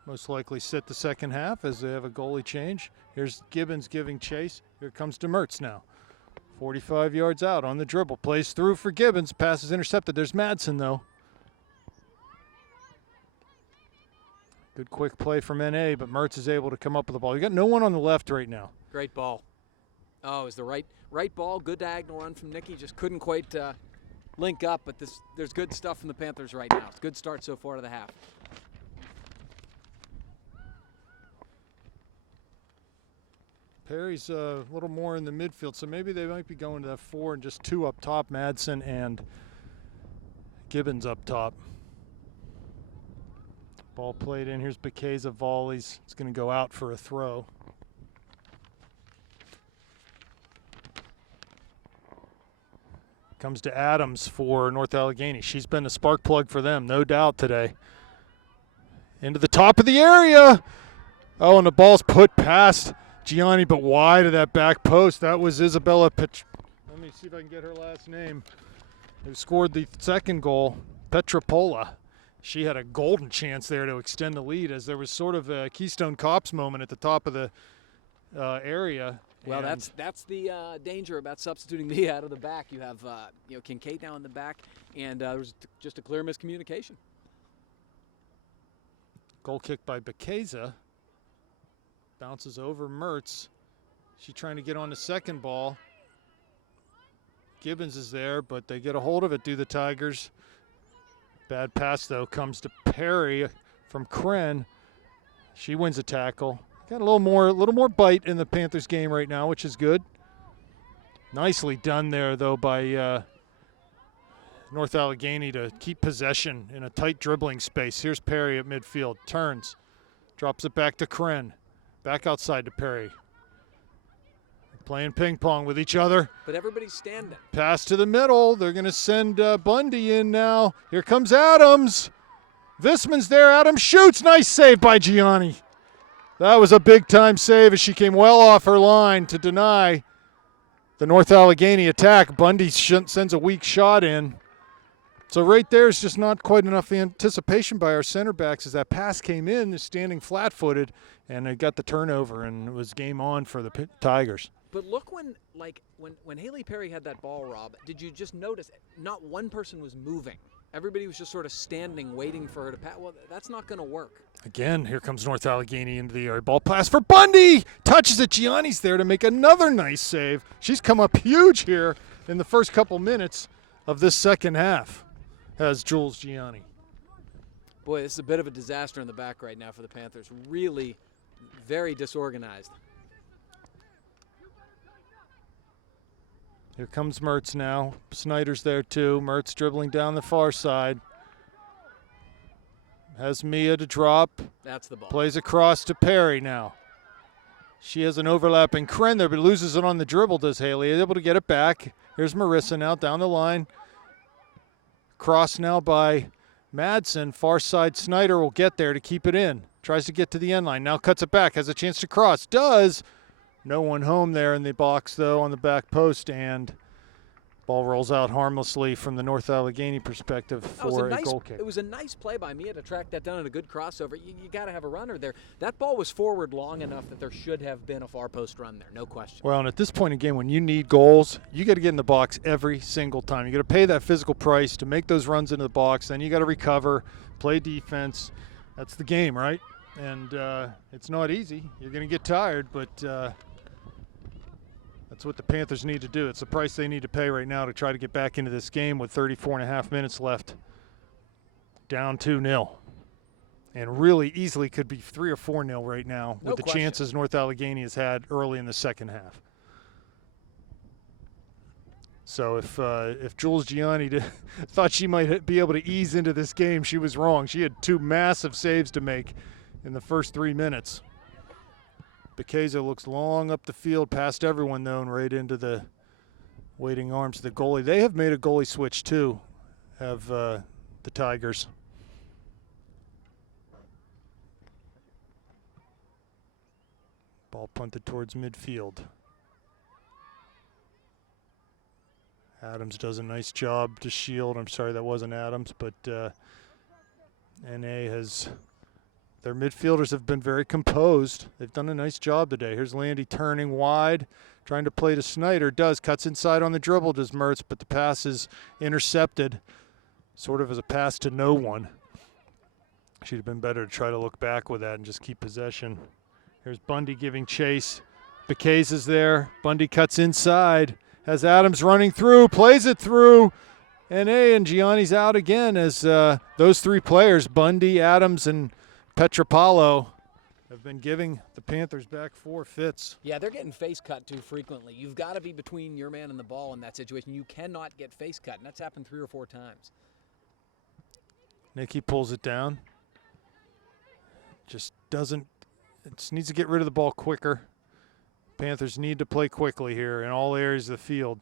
most likely sit the second half as they have a goalie change. Here's Gibbons giving chase. Here comes Mertz now. 45 yards out on the dribble. Plays through for Gibbons. Pass is intercepted. There's Madsen, though. Good quick play from NA, but Mertz is able to come up with the ball. You got no one on the left right now. Great ball. Oh, it was the right ball. Good diagonal run from Nikki. Just couldn't quite link up, but there's good stuff from the Panthers right now. It's a good start so far to the half. Perry's a little more in the midfield, so maybe they might be going to that 4 and just 2 up top, Madsen and Gibbons up top. Ball played in. Here's Bekeza volleys. It's going to go out for a throw. Comes to Adams for North Allegheny. She's been a spark plug for them, no doubt today. Into the top of the area. Oh, and the ball's put past Gianni, but wide of that back post. That was Isabella Let me see if I can get her last name. Who scored the second goal, Petropola. She had a golden chance there to extend the lead as there was sort of a Keystone Cops moment at the top of the area. Well, that's the danger about substituting me out of the back. You have Kincaid now in the back, and there was just a clear miscommunication. Goal kick by Bekeza. Bounces over Mertz. She's trying to get on the second ball. Gibbons is there, but they get a hold of it, do the Tigers. Bad pass, though, comes to Perry from Kren. She wins a tackle. Got a little more bite in the Panthers game right now, which is good. Nicely done there, though, by North Allegheny to keep possession in a tight dribbling space. Here's Perry at midfield. Turns. Drops it back to Kren. Back outside to Perry. Playing ping pong with each other. But everybody's standing. Pass to the middle. They're going to send Bundy in now. Here comes Adams. Visman's there. Adams shoots. Nice save by Gianni. That was a big-time save as she came well off her line to deny the North Allegheny attack. Bundy sends a weak shot in. So right there is just not quite enough anticipation by our center backs as that pass came in. They're standing flat-footed, and they got the turnover, and it was game on for the Tigers. But look when Haley Perry had that ball, Rob, did you just notice not one person was moving? Everybody was just sort of standing, waiting for her to pass. Well, that's not going to work. Again, here comes North Allegheny into the area. Ball pass for Bundy. Touches it. Gianni's there to make another nice save. She's come up huge here in the first couple minutes of this second half, has Jules Gianni. Boy, this is a bit of a disaster in the back right now for the Panthers. Really very disorganized. Here comes Mertz now. Snyder's there too. Mertz dribbling down the far side. Has Mia to drop. That's the ball. Plays across to Perry now. She has an overlapping Kren there, but loses it on the dribble, does Haley. Able to get it back. Here's Marissa now down the line. Cross now by Madsen. Far side Snyder will get there to keep it in. Tries to get to the end line. Now cuts it back. Has a chance to cross. Does. No one home there in the box, though, on the back post, and ball rolls out harmlessly from the North Allegheny perspective for a goal kick. It was a nice play by Mia to track that down and a good crossover. You got to have a runner there. That ball was forward long enough that there should have been a far post run there, no question. Well, and at this point in the game, when you need goals, you got to get in the box every single time. You got to pay that physical price to make those runs into the box. Then you got to recover, play defense. That's the game, right? And it's not easy. You're going to get tired, but that's what the Panthers need to do. It's the price they need to pay right now to try to get back into this game with 34.5 minutes left. Down 2-0. And really easily could be 3 or 4-0 right now with the chances North Allegheny has had early in the second half. So if Jules Gianni thought she might be able to ease into this game, she was wrong. She had 2 massive saves to make in the first 3 minutes. Bekeza looks long up the field, past everyone, though, and right into the waiting arms of the goalie. They have made a goalie switch, too, have the Tigers. Ball punted towards midfield. Adams does a nice job to shield. I'm sorry, that wasn't Adams, but NA has... Their midfielders have been very composed. They've done a nice job today. Here's Landy turning wide, trying to play to Snyder. Cuts inside on the dribble, does Mertz, but the pass is intercepted, sort of as a pass to no one. She'd have been better to try to look back with that and just keep possession. Here's Bundy giving chase. Bekeza's there. Bundy cuts inside. Has Adams running through, plays it through. and Gianni's out again as those 3 players, Bundy, Adams, and Petropalo, have been giving the Panthers back 4 fits. Yeah, they're getting face cut too frequently. You've got to be between your man and the ball in that situation. You cannot get face cut, and that's happened 3 or 4 times. Nikki pulls it down. Just needs to get rid of the ball quicker. Panthers need to play quickly here in all areas of the field.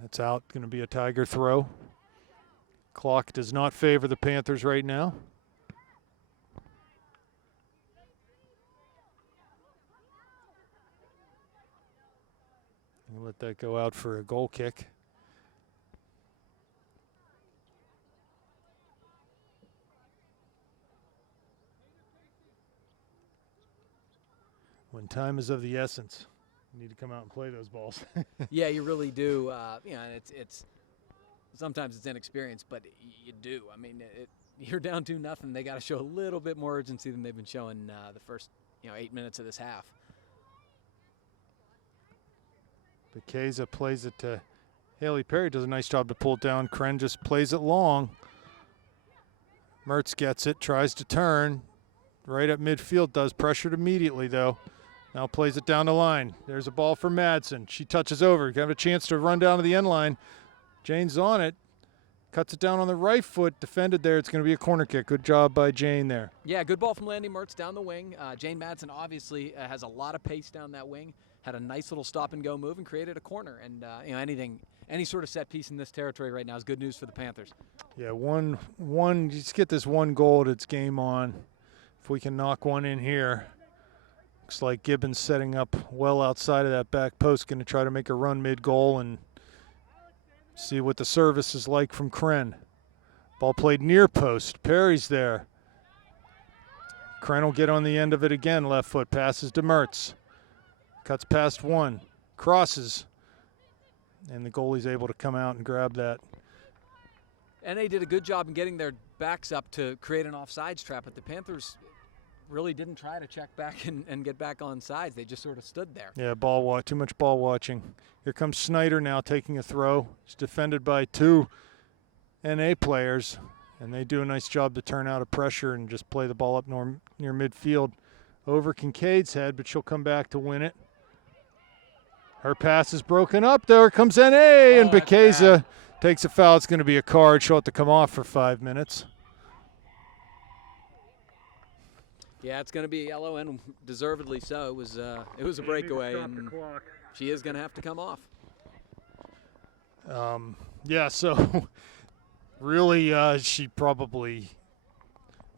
That's out, going to be a Tiger throw. Clock does not favor the Panthers right now. We'll let that go out for a goal kick. When time is of the essence, you need to come out and play those balls. Yeah, you really do. It's sometimes it's inexperience, but you do. I mean, you're down 2-0. They got to show a little bit more urgency than they've been showing the first 8 minutes of this half. Bekeza plays it to Haley Perry. Does a nice job to pull it down. Kren just plays it long. Mertz gets it, tries to turn. Right at midfield, does pressured immediately, though. Now plays it down the line. There's a ball for Madsen. She touches over. Got a chance to run down to the end line. Jane's on it. Cuts it down on the right foot. Defended there. It's going to be a corner kick. Good job by Jane there. Yeah, good ball from Landy Mertz down the wing. Jane Madsen obviously has a lot of pace down that wing. Had a nice little stop-and-go move and created a corner. And, any sort of set piece in this territory right now is good news for the Panthers. Yeah, just get this one goal. It's game on. If we can knock one in here. Looks like Gibbons setting up well outside of that back post. Going to try to make a run mid-goal and See what the service is like from Kren. Ball played near post. Perry's there. Kren will get on the end of it again. Left foot passes to Mertz. Cuts past one. Crosses. And the goalie's able to come out and grab that. NA did a good job in getting their backs up to create an offsides trap, but the Panthers really didn't try to check back and get back on sides. They just sort of stood there. Yeah, too much ball watching. Here comes Snyder now taking a throw. He's defended by two NA players, and they do a nice job to turn out of pressure and just play the ball up near midfield over Kincaid's head, but she'll come back to win it. Her pass is broken up. There comes NA, and Bekeza takes a foul. It's going to be a card. She'll have to come off for 5 minutes. Yeah, it's going to be yellow, and deservedly so. It was a breakaway, and she is going to have to come off. Yeah, so really she probably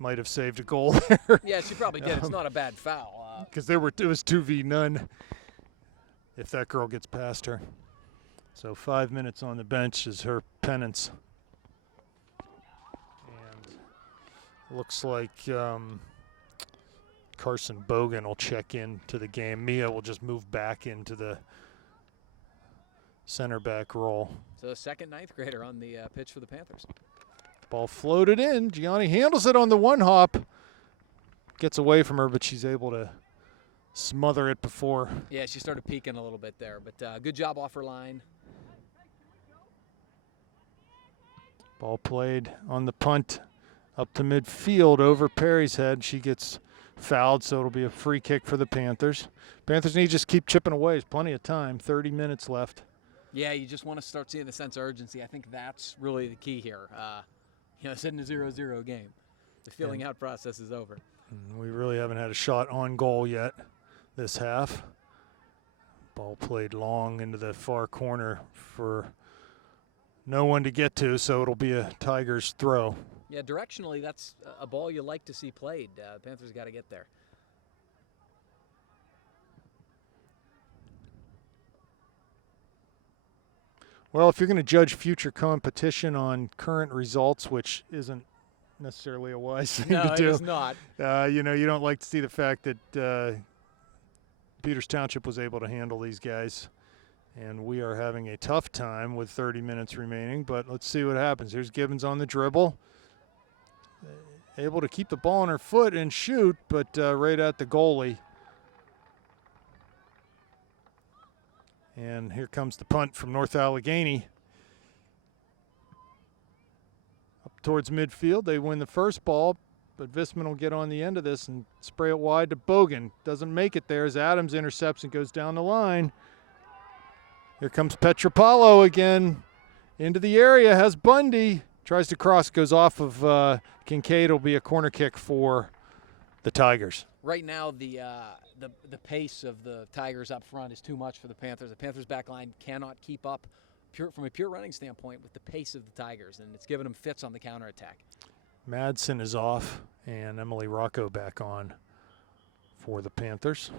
might have saved a goal there. Yeah, she probably did. It's not a bad foul. Because it was 2v0 if that girl gets past her. So 5 minutes on the bench is her penance. And looks like Carson Bogan will check in to the game. Mia will just move back into the center back role. So the second ninth grader on the pitch for the Panthers. Ball floated in. Gianni handles it on the one hop. Gets away from her, but she's able to smother it before. Yeah, she started peeking a little bit there, but good job off her line. Ball played on the punt up to midfield over Perry's head. She gets fouled, so it'll be a free kick for the Panthers. Panthers need to just keep chipping away. There's plenty of time, 30 minutes left. Yeah, you just want to start seeing the sense of urgency. I think that's really the key here. It's in a 0-0 game. The filling out process is over. We really haven't had a shot on goal yet this half. Ball played long into the far corner for no one to get to, so it'll be a Tigers throw. Yeah, directionally, that's a ball you like to see played. The Panthers got to get there. Well, if you're going to judge future competition on current results, which isn't necessarily a wise thing to do. No, it is not. You don't like to see the fact that Peters Township was able to handle these guys. And we are having a tough time with 30 minutes remaining, but let's see what happens. Here's Gibbons on the dribble. Able to keep the ball on her foot and shoot, but right at the goalie. And here comes the punt from North Allegheny. Up towards midfield. They win the first ball, but Visman will get on the end of this and spray it wide to Bogan. Doesn't make it there as Adams intercepts and goes down the line. Here comes Petropalo again into the area, has Bundy. Tries to cross, goes off of Kincaid. It'll be a corner kick for the Tigers. Right now, the pace of the Tigers up front is too much for the Panthers. The Panthers' back line cannot keep up from a pure running standpoint with the pace of the Tigers, and it's given them fits on the counterattack. Madsen is off, and Emily Rocco back on for the Panthers.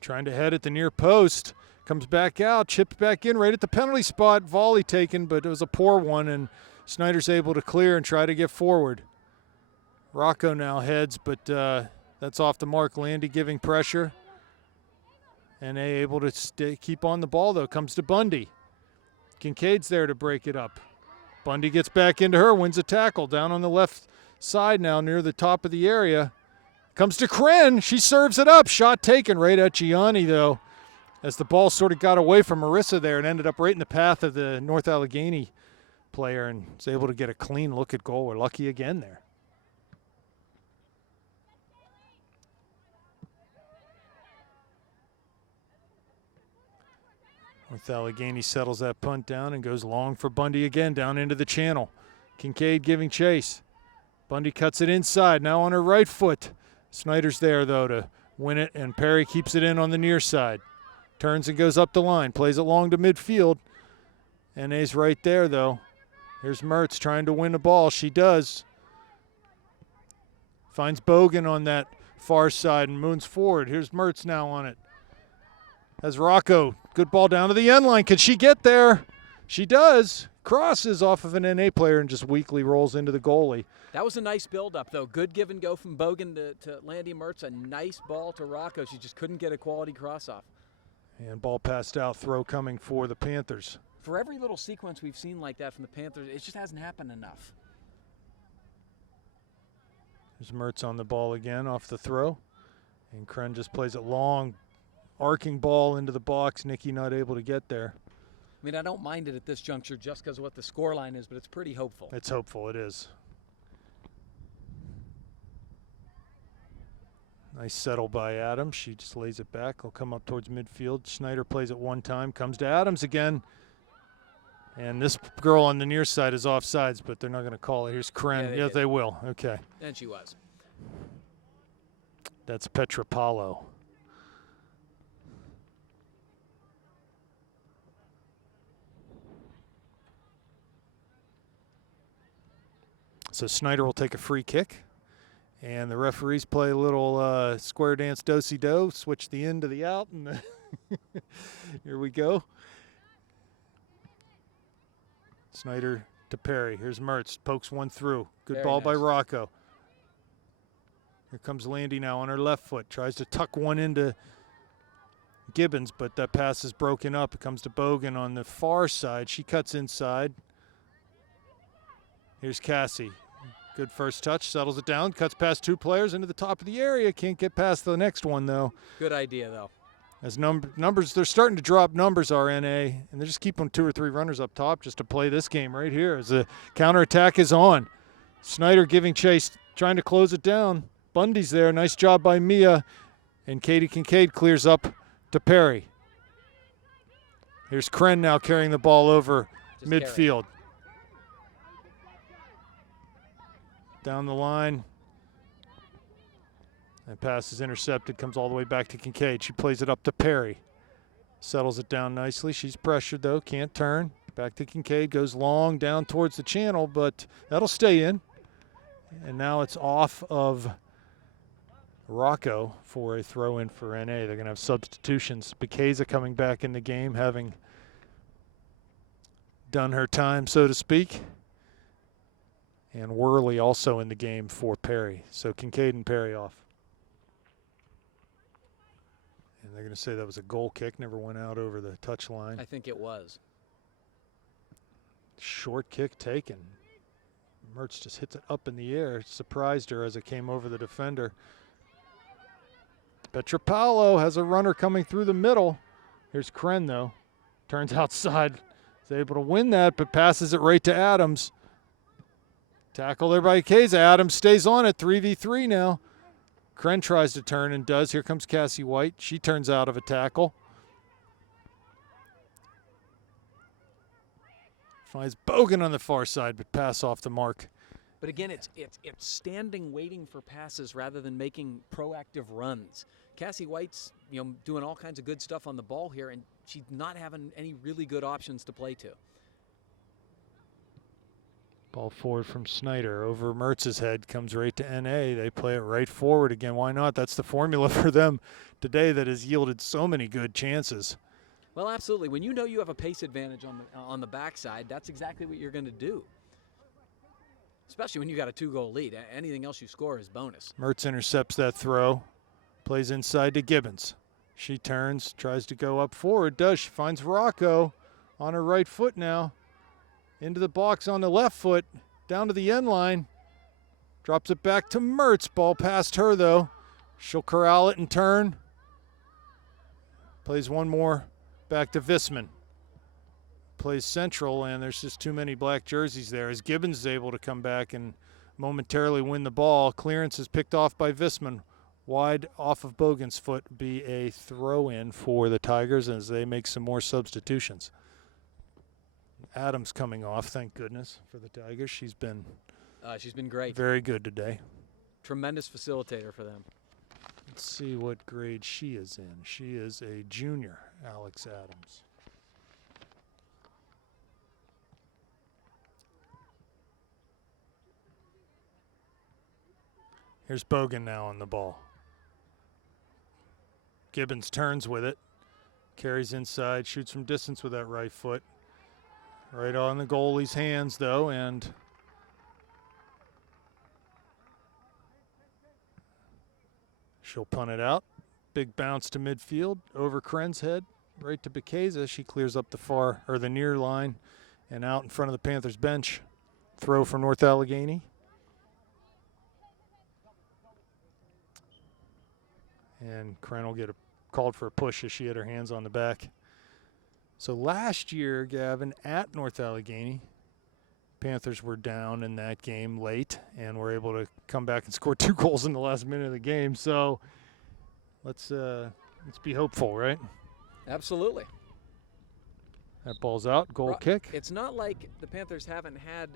Trying to head at the near post. Comes back out, chipped back in right at the penalty spot. Volley taken, but it was a poor one, and Snyder's able to clear and try to get forward. Rocco now heads, but that's off the mark. Landy giving pressure. And they able to keep on the ball, though. Comes to Bundy. Kincaid's there to break it up. Bundy gets back into her, wins a tackle down on the left side now near the top of the area. Comes to Kren. She serves it up. Shot taken right at Gianni, though, as the ball sort of got away from Marissa there and ended up right in the path of the North Allegheny player and was able to get a clean look at goal. We're lucky again there. North Allegheny settles that punt down and goes long for Bundy again down into the channel. Kincaid giving chase. Bundy cuts it inside, now on her right foot. Snyder's there, though, to win it, and Perry keeps it in on the near side. Turns and goes up the line, plays it long to midfield. NA's right there, though. Here's Mertz trying to win the ball. She does. Finds Bogan on that far side and moves forward. Here's Mertz now on it. Has Rocco. Good ball down to the end line. Can she get there? She does. Crosses off of an NA player and just weakly rolls into the goalie. That was a nice build-up, though. Good give and go from Bogan to Landy Mertz. A nice ball to Rocco. She just couldn't get a quality cross-off. And ball passed out. Throw coming for the Panthers. For every little sequence we've seen like that from the Panthers, it just hasn't happened enough. There's Mertz on the ball again off the throw. And Kren just plays it long, arcing ball into the box. Nikki not able to get there. I mean, I don't mind it at this juncture just because of what the score line is, but it's pretty hopeful. It's hopeful, it is. Nice settle by Adams. She just lays it back. He'll come up towards midfield. Schneider plays it one time, comes to Adams again. And this girl on the near side is offsides, but they're not going to call it. Here's Kren. Yeah, they will. Okay. And she was. That's Petropalo. So Snyder will take a free kick. And the referees play a little square dance do-si-do, switch the in to the out, and here we go. Snyder to Perry. Here's Mertz, pokes one through. Good ball by Rocco. Here comes Landy now on her left foot. Tries to tuck one into Gibbons, but that pass is broken up. It comes to Bogan on the far side. She cuts inside. Here's Cassie. Good first touch, settles it down, cuts past two players into the top of the area. Can't get past the next one, though. Good idea, though. As numbers, they're starting to drop numbers, RNA, and they're just keeping 2 or 3 runners up top just to play this game right here as the counterattack is on. Snyder giving chase, trying to close it down. Bundy's there. Nice job by Mia. And Katie Kincaid clears up to Perry. Here's Kren now carrying the ball over just midfield. Down the line. And pass is intercepted, comes all the way back to Kincaid. She plays it up to Perry. Settles it down nicely. She's pressured, though. Can't turn. Back to Kincaid. Goes long down towards the channel, but that'll stay in. And now it's off of Rocco for a throw-in for NA. They're going to have substitutions. Bekeza coming back in the game, having done her time, so to speak. And Worley also in the game for Perry. So Kincaid and Perry off. And they're going to say that was a goal kick. Never went out over the touch line. I think it was. Short kick taken. Mertz just hits it up in the air. Surprised her as it came over the defender. Petropalo has a runner coming through the middle. Here's Kren, though. Turns outside. Is able to win that, but passes it right to Adams. Tackle there by Keza. Adams stays on it. 3v3 now. Kren tries to turn and does. Here comes Cassie White. She turns out of a tackle. Finds Bogan on the far side, but pass off the mark. But again, it's standing waiting for passes rather than making proactive runs. Cassie White's doing all kinds of good stuff on the ball here, and she's not having any really good options to play to. Ball forward from Snyder. Over Mertz's head, comes right to NA. They play it right forward again. Why not? That's the formula for them today that has yielded so many good chances. Well, absolutely. When you know you have a pace advantage on the backside, that's exactly what you're going to do. Especially when you got a 2-goal lead. Anything else you score is bonus. Mertz intercepts that throw. Plays inside to Gibbons. She turns, tries to go up forward. Does. She finds Rocco on her right foot now. Into the box on the left foot. Down to the end line. Drops it back to Mertz. Ball past her, though. She'll corral it and turn. Plays one more back to Visman. Plays central, and there's just too many black jerseys there as Gibbons is able to come back and momentarily win the ball. Clearance is picked off by Visman. Wide off of Bogan's foot, be a throw-in for the Tigers as they make some more substitutions. Adams coming off, thank goodness, for the Tigers. She's been great. Very good today. Tremendous facilitator for them. Let's see what grade she is in. She is a junior, Alex Adams. Here's Bogan now on the ball. Gibbons turns with it. Carries inside, shoots from distance with that right foot. Right on the goalie's hands, though, and she'll punt it out. Big bounce to midfield, over Kren's head, right to Bekeza. She clears up the near line and out in front of the Panthers bench. Throw for North Allegheny. And Kren will get called for a push as she had her hands on the back. So last year, Gavin, at North Allegheny, Panthers were down in that game late and were able to come back and score 2 goals in the last minute of the game. So let's be hopeful, right? Absolutely. That ball's out, goal kick. It's not like the Panthers haven't had,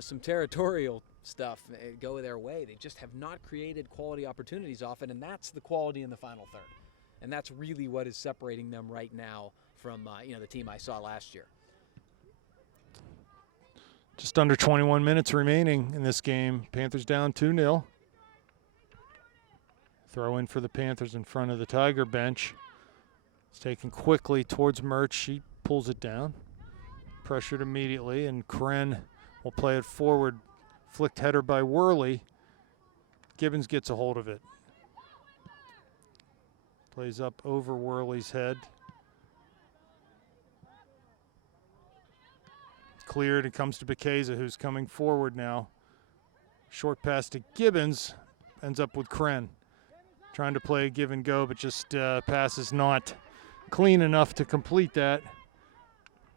some territorial stuff go their way. They just have not created quality opportunities often, and that's the quality in the final third. And that's really what is separating them right now from, the team I saw last year. Just under 21 minutes remaining in this game. Panthers down 2-0. Throw in for the Panthers in front of the Tiger bench. It's taken quickly towards Mertz. She pulls it down. Pressured immediately, and Kren will play it forward. Flicked header by Worley. Gibbons gets a hold of it. Plays up over Worley's head. Cleared and comes to Bekeza, who's coming forward now. Short pass to Gibbons. Ends up with Kren. Trying to play a give and go, but just pass is not clean enough to complete that.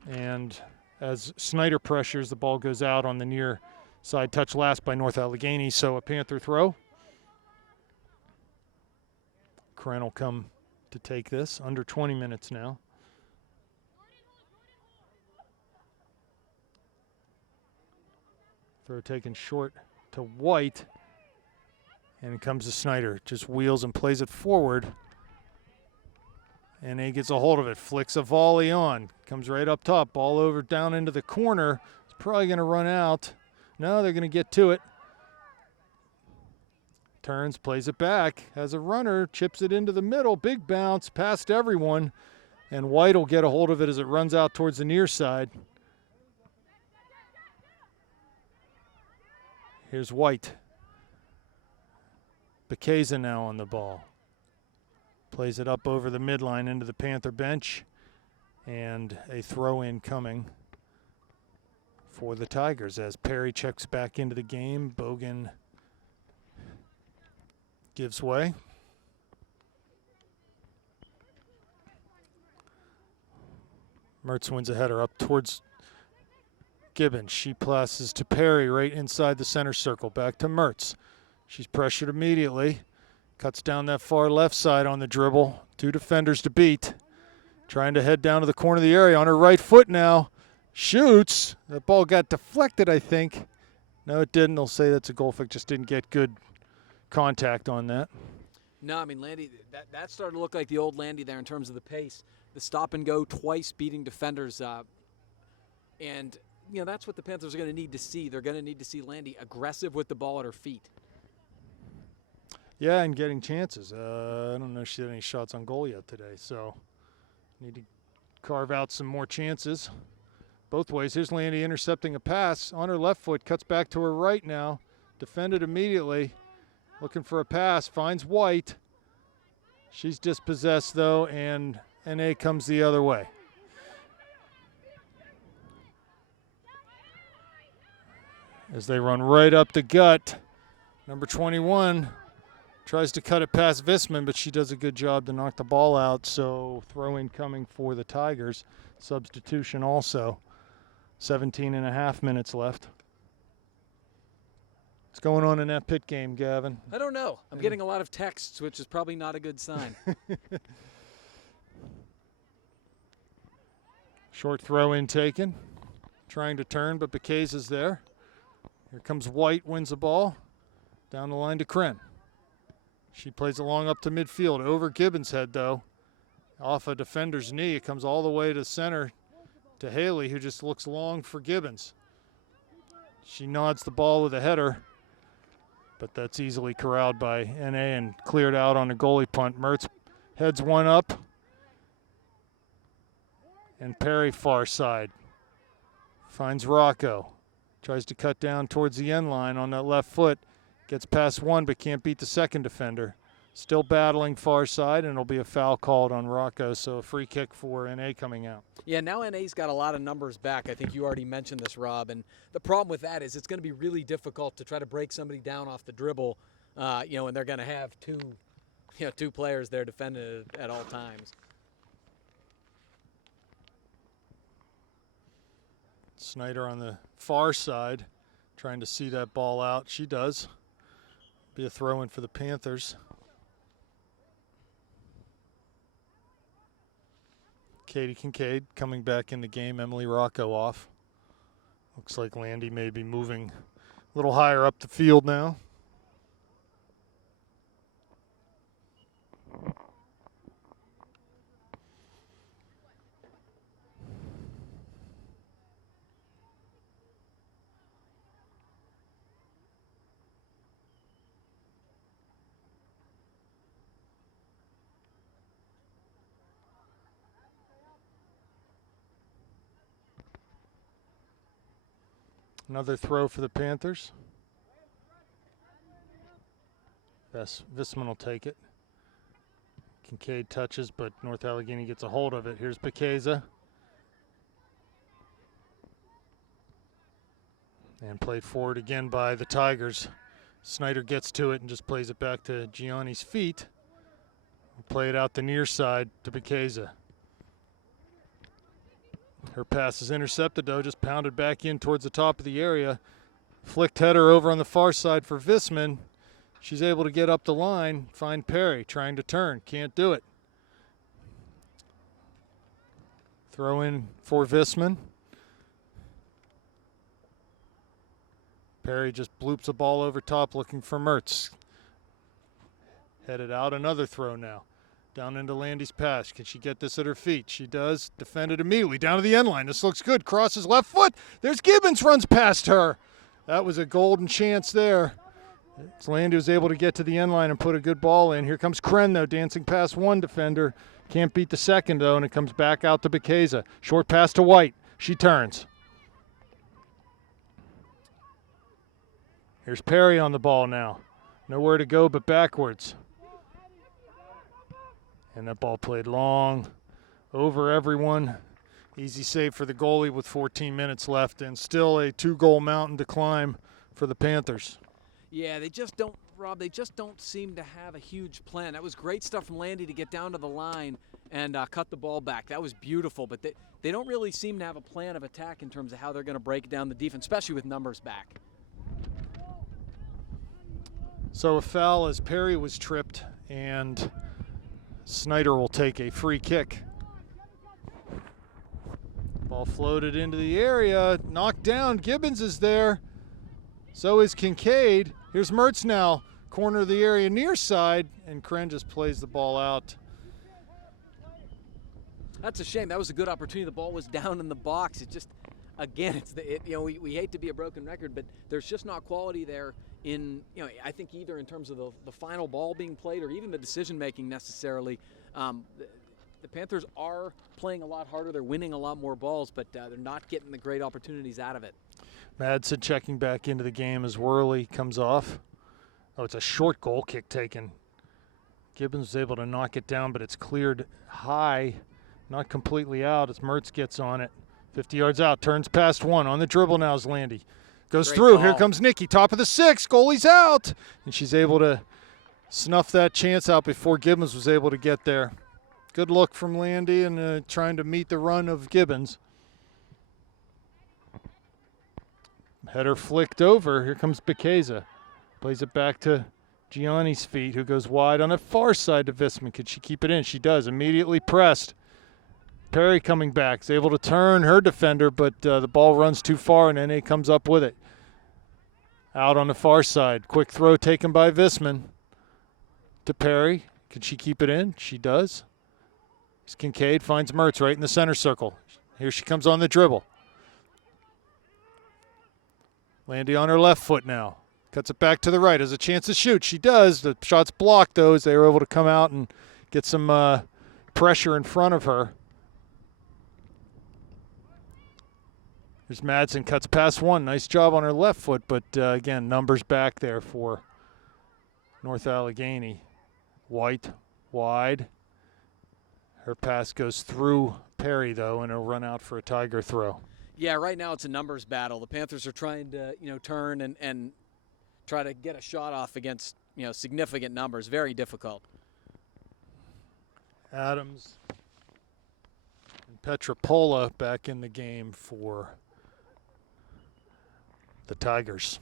And as Snyder pressures, the ball goes out on the near side touch last by North Allegheny, so a Panther throw. Kren will come to take this. Under 20 minutes now. Throw taken short to White. And it comes to Snyder. Just wheels and plays it forward. And he gets a hold of it. Flicks a volley on. Comes right up top. Ball over down into the corner. It's probably going to run out. No, they're going to get to it. Turns, plays it back. Has a runner. Chips it into the middle. Big bounce. Past everyone. And White will get a hold of it as it runs out towards the near side. Here's White. Bekeza now on the ball. Plays it up over the midline into the Panther bench. And a throw-in coming for the Tigers as Perry checks back into the game. Bogan gives way. Mertz wins a header up towards Gibbons. She passes to Perry right inside the center circle. Back to Mertz. She's pressured immediately. Cuts down that far left side on the dribble. 2 defenders to beat. Trying to head down to the corner of the area on her right foot now. Shoots. That ball got deflected, I think. No, it didn't. They'll say that's a goal kick. Just didn't get good contact on that. No, I mean, Landy, that started to look like the old Landy there in terms of the pace. The stop and go, twice beating defenders. And, that's what the Panthers are going to need to see. They're going to need to see Landy aggressive with the ball at her feet. Yeah, and getting chances. I don't know if she had any shots on goal yet today, so need to carve out some more chances. Both ways. Here's Landy intercepting a pass on her left foot. Cuts back to her right now. Defended immediately. Looking for a pass. Finds White. She's dispossessed, though, and NA comes the other way. As they run right up the gut. Number 21 tries to cut it past Visman, but she does a good job to knock the ball out. So throw-in coming for the Tigers. Substitution also. 17.5 minutes left. What's going on in that pit game, Gavin? I don't know. I'm getting a lot of texts, which is probably not a good sign. Short throw-in taken. Trying to turn, but Bekeza's there. Here comes White, wins the ball. Down the line to Kren. She plays along up to midfield. Over Gibbons' head, though. Off a defender's knee. It comes all the way to center to Haley, who just looks long for Gibbons. She nods the ball with a header. but that's easily corralled by NA and cleared out on a goalie punt. Mertz heads one up, and Perry far side. Finds Rocco. Tries to cut down towards the end line on that left foot. Gets past one but can't beat the second defender. Still battling far side, and it'll be a foul called on Rocco, so a free kick for NA coming out. Yeah, now NA's got a lot of numbers back. I think you already mentioned this, Rob. And the problem with that is it's going to be really difficult to try to break somebody down off the dribble, and they're going to have two players there defending at all times. Snyder on the far side, trying to see that ball out. She does. Be a throw-in for the Panthers. Katie Kincaid coming back in the game. Emily Rocco off. Looks like Landy may be moving a little higher up the field now. Another throw for the Panthers. Visman will take it. Kincaid touches, but North Allegheny gets a hold of it. Here's Bekeza. And played forward again by the Tigers. Snyder gets to it and just plays it back to Gianni's feet. Play it out the near side to Bekeza. Her pass is intercepted, though, just pounded back in towards the top of the area. Flicked header over on the far side for Visman. She's able to get up the line, find Perry, trying to turn. Can't do it. Throw in for Visman. Perry just bloops the ball over top looking for Mertz. Headed out, another throw now. Down into Landy's pass. Can she get this at her feet? She does. Defended immediately. Down to the end line. This looks good. Crosses left foot. There's Gibbons, runs past her. That was a golden chance there. Landy was able to get to the end line and put a good ball in. Here comes Kren, though, dancing past one defender. Can't beat the second, though, and it comes back out to Bekeza. Short pass to White. She turns. Here's Perry on the ball now. Nowhere to go but backwards. And that ball played long over everyone. Easy save for the goalie with 14 minutes left, and still a 2-goal mountain to climb for the Panthers. Yeah, they just don't, Rob, they just don't seem to have a huge plan. That was great stuff from Landy to get down to the line and cut the ball back. That was beautiful, but they don't really seem to have a plan of attack in terms of how they're going to break down the defense, especially with numbers back. So a foul as Perry was tripped, and Snyder will take a free kick. Ball floated into the area, knocked down. Gibbons is there. So is Kincaid. Here's Mertz now, corner of the area near side, and Kren just plays the ball out. That's a shame. That was a good opportunity. The ball was down in the box. It just, again, we hate to be a broken record, but there's just not quality there in, I think either in terms of the final ball being played or even the decision making necessarily. The Panthers are playing a lot harder. They're winning a lot more balls, but they're not getting the great opportunities out of it. Madsen checking back into the game as Worley comes off. Oh, it's a short goal kick taken. Gibbons was able to knock it down, but it's cleared high, not completely out as Mertz gets on it. 50 yards out, turns past one. On the dribble now is Landy. Goes Great through. ball. Here comes Nikki, top of the 6. Goalie's out. And she's able to snuff that chance out before Gibbons was able to get there. Good look from Landy and trying to meet the run of Gibbons. Header flicked over. Here comes Bekeza. Plays it back to Gianni's feet, who goes wide on the far side to Visman. Could she keep it in? She does. Immediately pressed. Perry coming back. Is able to turn her defender, but the ball runs too far, and NA comes up with it. Out on the far side. Quick throw taken by Visman to Perry. Could she keep it in? She does. Kincaid finds Mertz right in the center circle. Here she comes on the dribble. Landy on her left foot now. Cuts it back to the right. Has a chance to shoot. She does. The shot's blocked, though, as they were able to come out and get some pressure in front of her. Here's Madsen, cuts past one. Nice job on her left foot, but again, numbers back there for North Allegheny. White, wide. Her pass goes through Perry, though, and it'll run out for a Tiger throw. Yeah, right now it's a numbers battle. The Panthers are trying to, turn and try to get a shot off against, significant numbers. Very difficult. Adams and Petropola back in the game for the Tigers.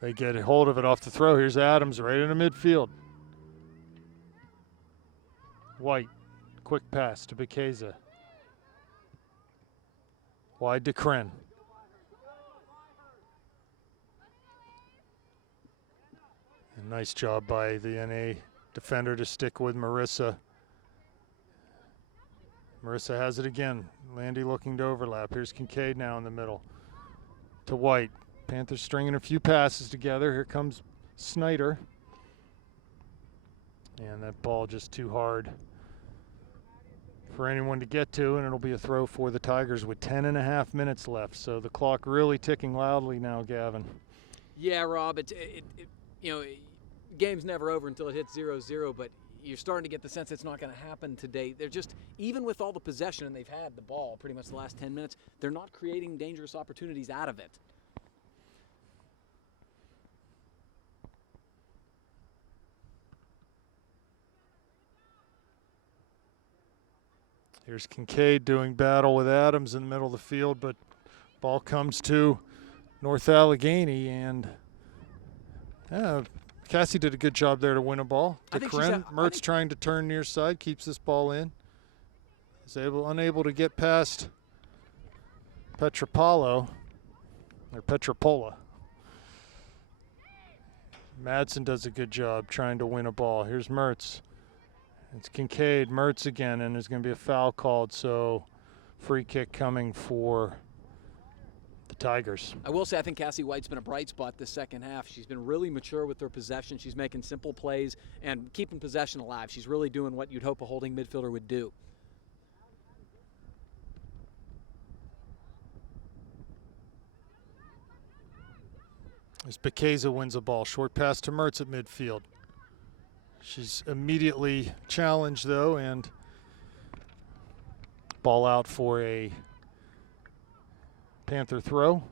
They get a hold of it off the throw. Here's Adams right in the midfield. White, quick pass to Bekeza. Wide to Kren. A nice job by the NA defender to stick with Marissa. Marissa has it again. Landy looking to overlap. Here's Kincaid now in the middle. To White. Panthers stringing a few passes together. Here comes Snyder. And that ball just too hard for anyone to get to, and it'll be a throw for the Tigers with 10.5 minutes left. So the clock really ticking loudly now, Gavin. Yeah, Rob, game's never over until it hits 0-0, but you're starting to get the sense it's not going to happen today. They're just, even with all the possession and they've had the ball pretty much the last 10 minutes, they're not creating dangerous opportunities out of it. Here's Kincaid doing battle with Adams in the middle of the field, but ball comes to North Allegheny, and Cassie did a good job there to win a ball. Mertz trying to turn near side, keeps this ball in. Is unable to get past Petropola. Madsen does a good job trying to win a ball. Here's Mertz. It's Kincaid, Mertz again, and there's going to be a foul called, so free kick coming for the Tigers. I will say I think Cassie White's been a bright spot this second half. She's been really mature with her possession. She's making simple plays and keeping possession alive. She's really doing what you'd hope a holding midfielder would do. As Bekeza wins a ball, short pass to Mertz at midfield. She's immediately challenged, though, and ball out for a Panther throw.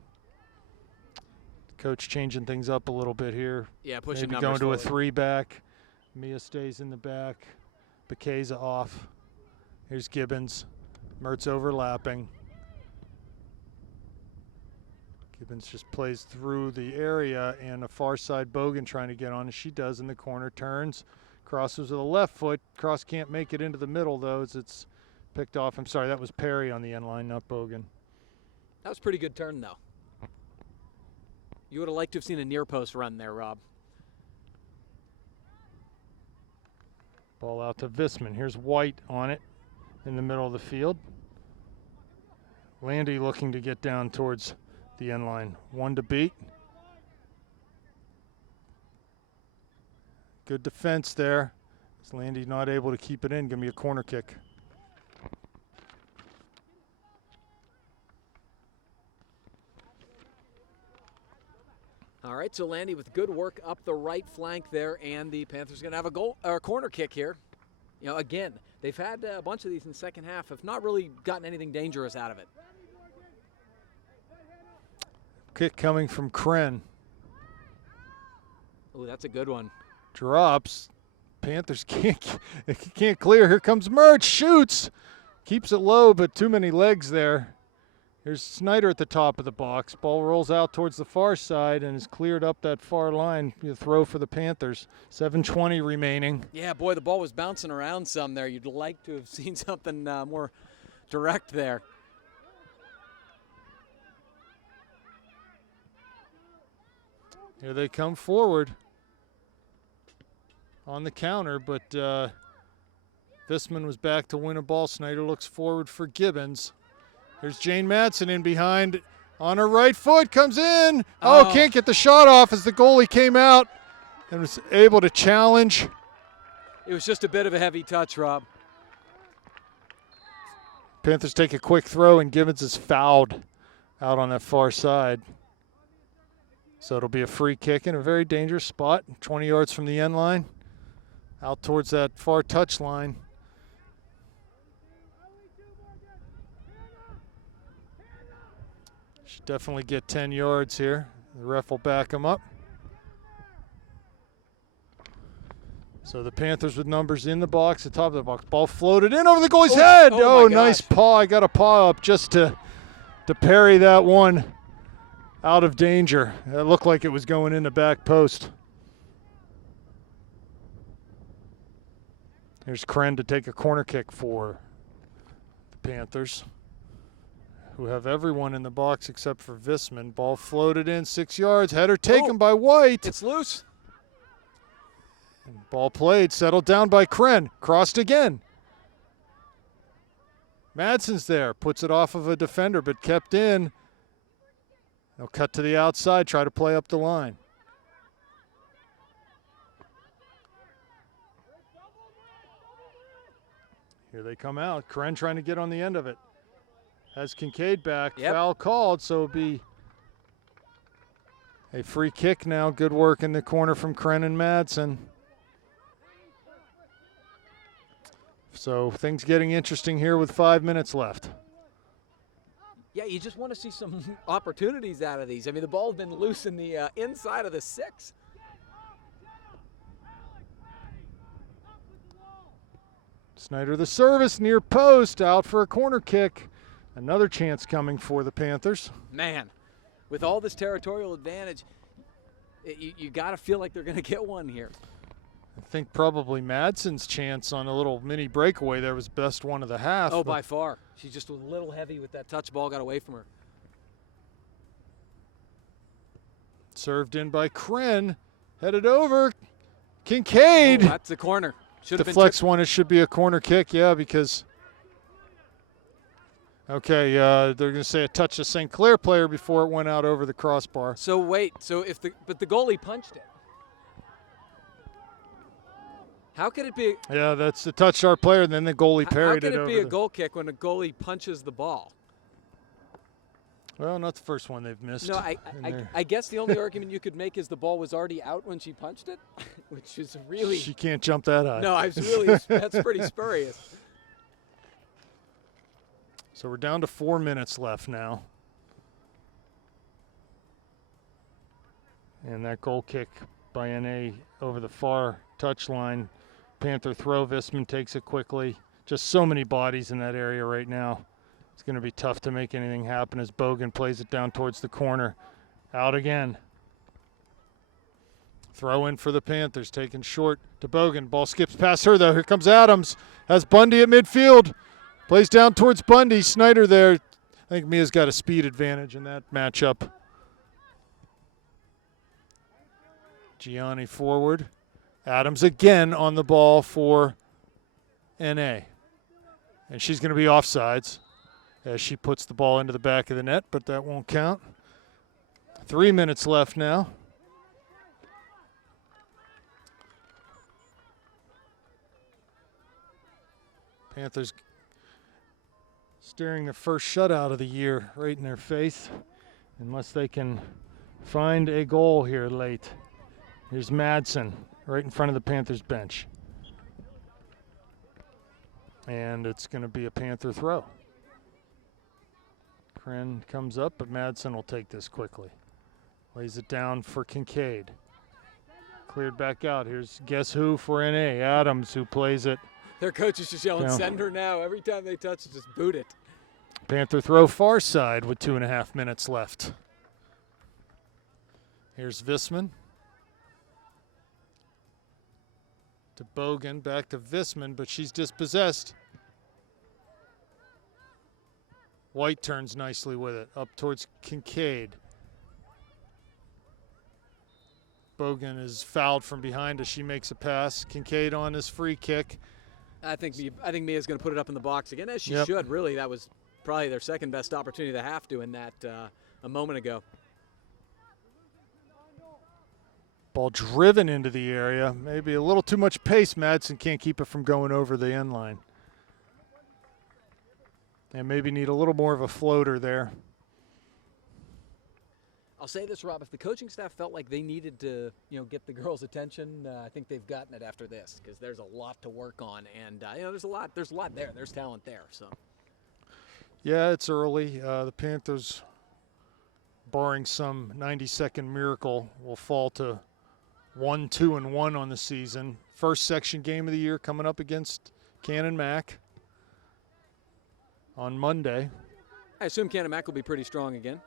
Coach changing things up a little bit here. Yeah, pushing maybe numbers going to forward. a three back. Mia stays in the back. Bekeza off. Here's Gibbons. Mertz overlapping. Gibbons just plays through the area, and a far side Bogan trying to get on, as she does in the corner, turns, crosses with the left foot. Cross can't make it into the middle, though, as it's picked off. I'm sorry, that was Perry on the end line, not Bogan. That was a pretty good turn, though. You would have liked to have seen a near post run there, Rob. Ball out to Visman. Here's White on it in the middle of the field. Landy looking to get down towards the end line. One to beat. Good defense there. As Landy not able to keep it in. Give me a corner kick. All right, so Landy with good work up the right flank there, and the Panthers going to have a goal or a corner kick here. You know, again, they've had a bunch of these in the second half, have not really gotten anything dangerous out of it. Kick coming from Kren. Oh, that's a good one. Drops. Panthers can't clear. Here comes Mertz. Shoots. Keeps it low, but too many legs there. Here's Snyder at the top of the box. Ball rolls out towards the far side and is cleared up that far line. The throw for the Panthers. 7:20 remaining. Yeah, boy, the ball was bouncing around some there. You'd like to have seen something more direct there. Here they come forward on the counter, but Visman was back to win a ball. Snyder looks forward for Gibbons. Here's Jane Madsen in behind. On her right foot, comes in. Oh, can't get the shot off as the goalie came out and was able to challenge. It was just a bit of a heavy touch, Rob. Panthers take a quick throw, and Gibbons is fouled out on that far side. So it'll be a free kick in a very dangerous spot, 20 yards from the end line, out towards that far touch line. Should definitely get 10 yards here. The ref will back him up. So the Panthers with numbers in the box, the top of the box. Ball floated in over the goalie's head. Oh, nice paw. I got a paw up just to parry that one out of danger. It looked like it was going in the back post. Here's Kren to take a corner kick for the Panthers, who have everyone in the box except for Visman. Ball floated in 6 yards. Header taken by White. It's loose. And ball played, settled down by Kren. Crossed again. Madsen's there. Puts it off of a defender, but kept in. They'll cut to the outside, try to play up the line. Here they come out. Kren trying to get on the end of it. Has Kincaid back. Yep. Foul called, so it'll be a free kick now. Good work in the corner from Kren and Madsen. So things getting interesting here with 5 minutes left. Yeah, you just want to see some opportunities out of these. I mean, the ball's been loose in the inside of the 6. Snyder the service, near post, out for a corner kick. Another chance coming for the Panthers. Man, with all this territorial advantage, you got to feel like they're going to get one here. I think probably Madsen's chance on a little mini breakaway there was best one of the half. Oh, by far. She just was a little heavy with that touch ball, got away from her. Served in by Kren, headed over. Kincaid. Oh, that's the corner. Should have been deflects one. It should be a corner kick, yeah, because okay, they're going to say a touch of St. Clair player before it went out over the crossbar. So wait, but the goalie punched it. How could it be? Yeah, that's the touch our player, and then the goalie parried it over. How could it be a goal kick when a goalie punches the ball? Well, not the first one they've missed. No, I guess the only argument you could make is the ball was already out when she punched it, which is really. She can't jump that high. No, that's pretty spurious. So we're down to 4 minutes left now. And that goal kick by NA over the far touchline. Panther throw. Visman takes it quickly. Just so many bodies in that area right now. It's going to be tough to make anything happen as Bogan plays it down towards the corner. Out again. Throw in for the Panthers, taken short to Bogan. Ball skips past her, though. Here comes Adams. Has Bundy at midfield. Plays down towards Bundy. Snyder there. I think Mia's got a speed advantage in that matchup. Gianni forward. Adams again on the ball for NA. And she's going to be offsides as she puts the ball into the back of the net, but that won't count. 3 minutes left now. Panthers staring their first shutout of the year right in their face, unless they can find a goal here late. Here's Madsen right in front of the Panthers bench. And it's going to be a Panther throw. Kren comes up, but Madsen will take this quickly. Lays it down for Kincaid. Cleared back out. Here's guess who for NA? Adams, who plays it. Their coach is just yelling, down. Send her now. Every time they touch it, just boot it. Panther throw far side with 2.5 minutes left. Here's Visman. To Bogan, back to Visman, but she's dispossessed. White turns nicely with it, up towards Kincaid. Bogan is fouled from behind as she makes a pass. Kincaid on his free kick. I think Mia's going to put it up in the box again, as she Yep. should. Really, that was probably their second best opportunity to have to in that a moment ago. Ball driven into the area. Maybe a little too much pace. Madsen can't keep it from going over the end line. And maybe need a little more of a floater there. I'll say this, Rob. If the coaching staff felt like they needed to, get the girls' attention, I think they've gotten it after this, because there's a lot to work on, and there's a lot there. There's talent there. So. Yeah, it's early. The Panthers, barring some 90-second miracle, will fall to 1-2-1 on the season. First section game of the year coming up against Cannon Mac on Monday. I assume Cannon Mac will be pretty strong again.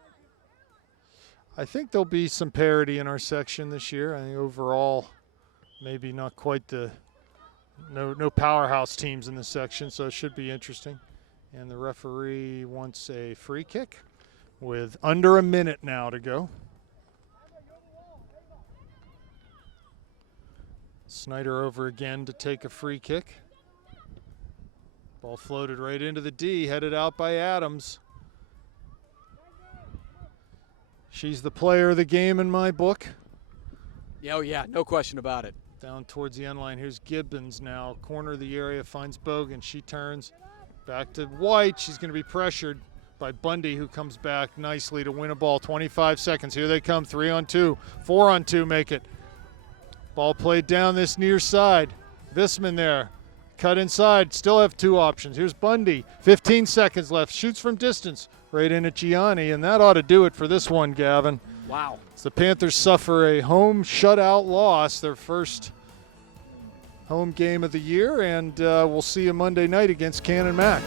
I think there'll be some parity in our section this year. I think overall, maybe not quite no powerhouse teams in this section, so it should be interesting. And the referee wants a free kick with under a minute now to go. Snyder over again to take a free kick. Ball floated right into the D, headed out by Adams. She's the player of the game in my book. Yeah, oh yeah, no question about it. Down towards the end line. Here's Gibbons now. Corner of the area, finds Bogan. She turns back to White. She's going to be pressured by Bundy, who comes back nicely to win a ball. 25 seconds. Here they come. 3-on-2. 4-on-2 make it. Ball played down this near side. Visman there. Cut inside. Still have two options. Here's Bundy. 15 seconds left. Shoots from distance. Right in at Gianni, and that ought to do it for this one, Gavin. Wow. The Panthers suffer a home shutout loss, their first home game of the year, and we'll see you Monday night against Cannon Mac.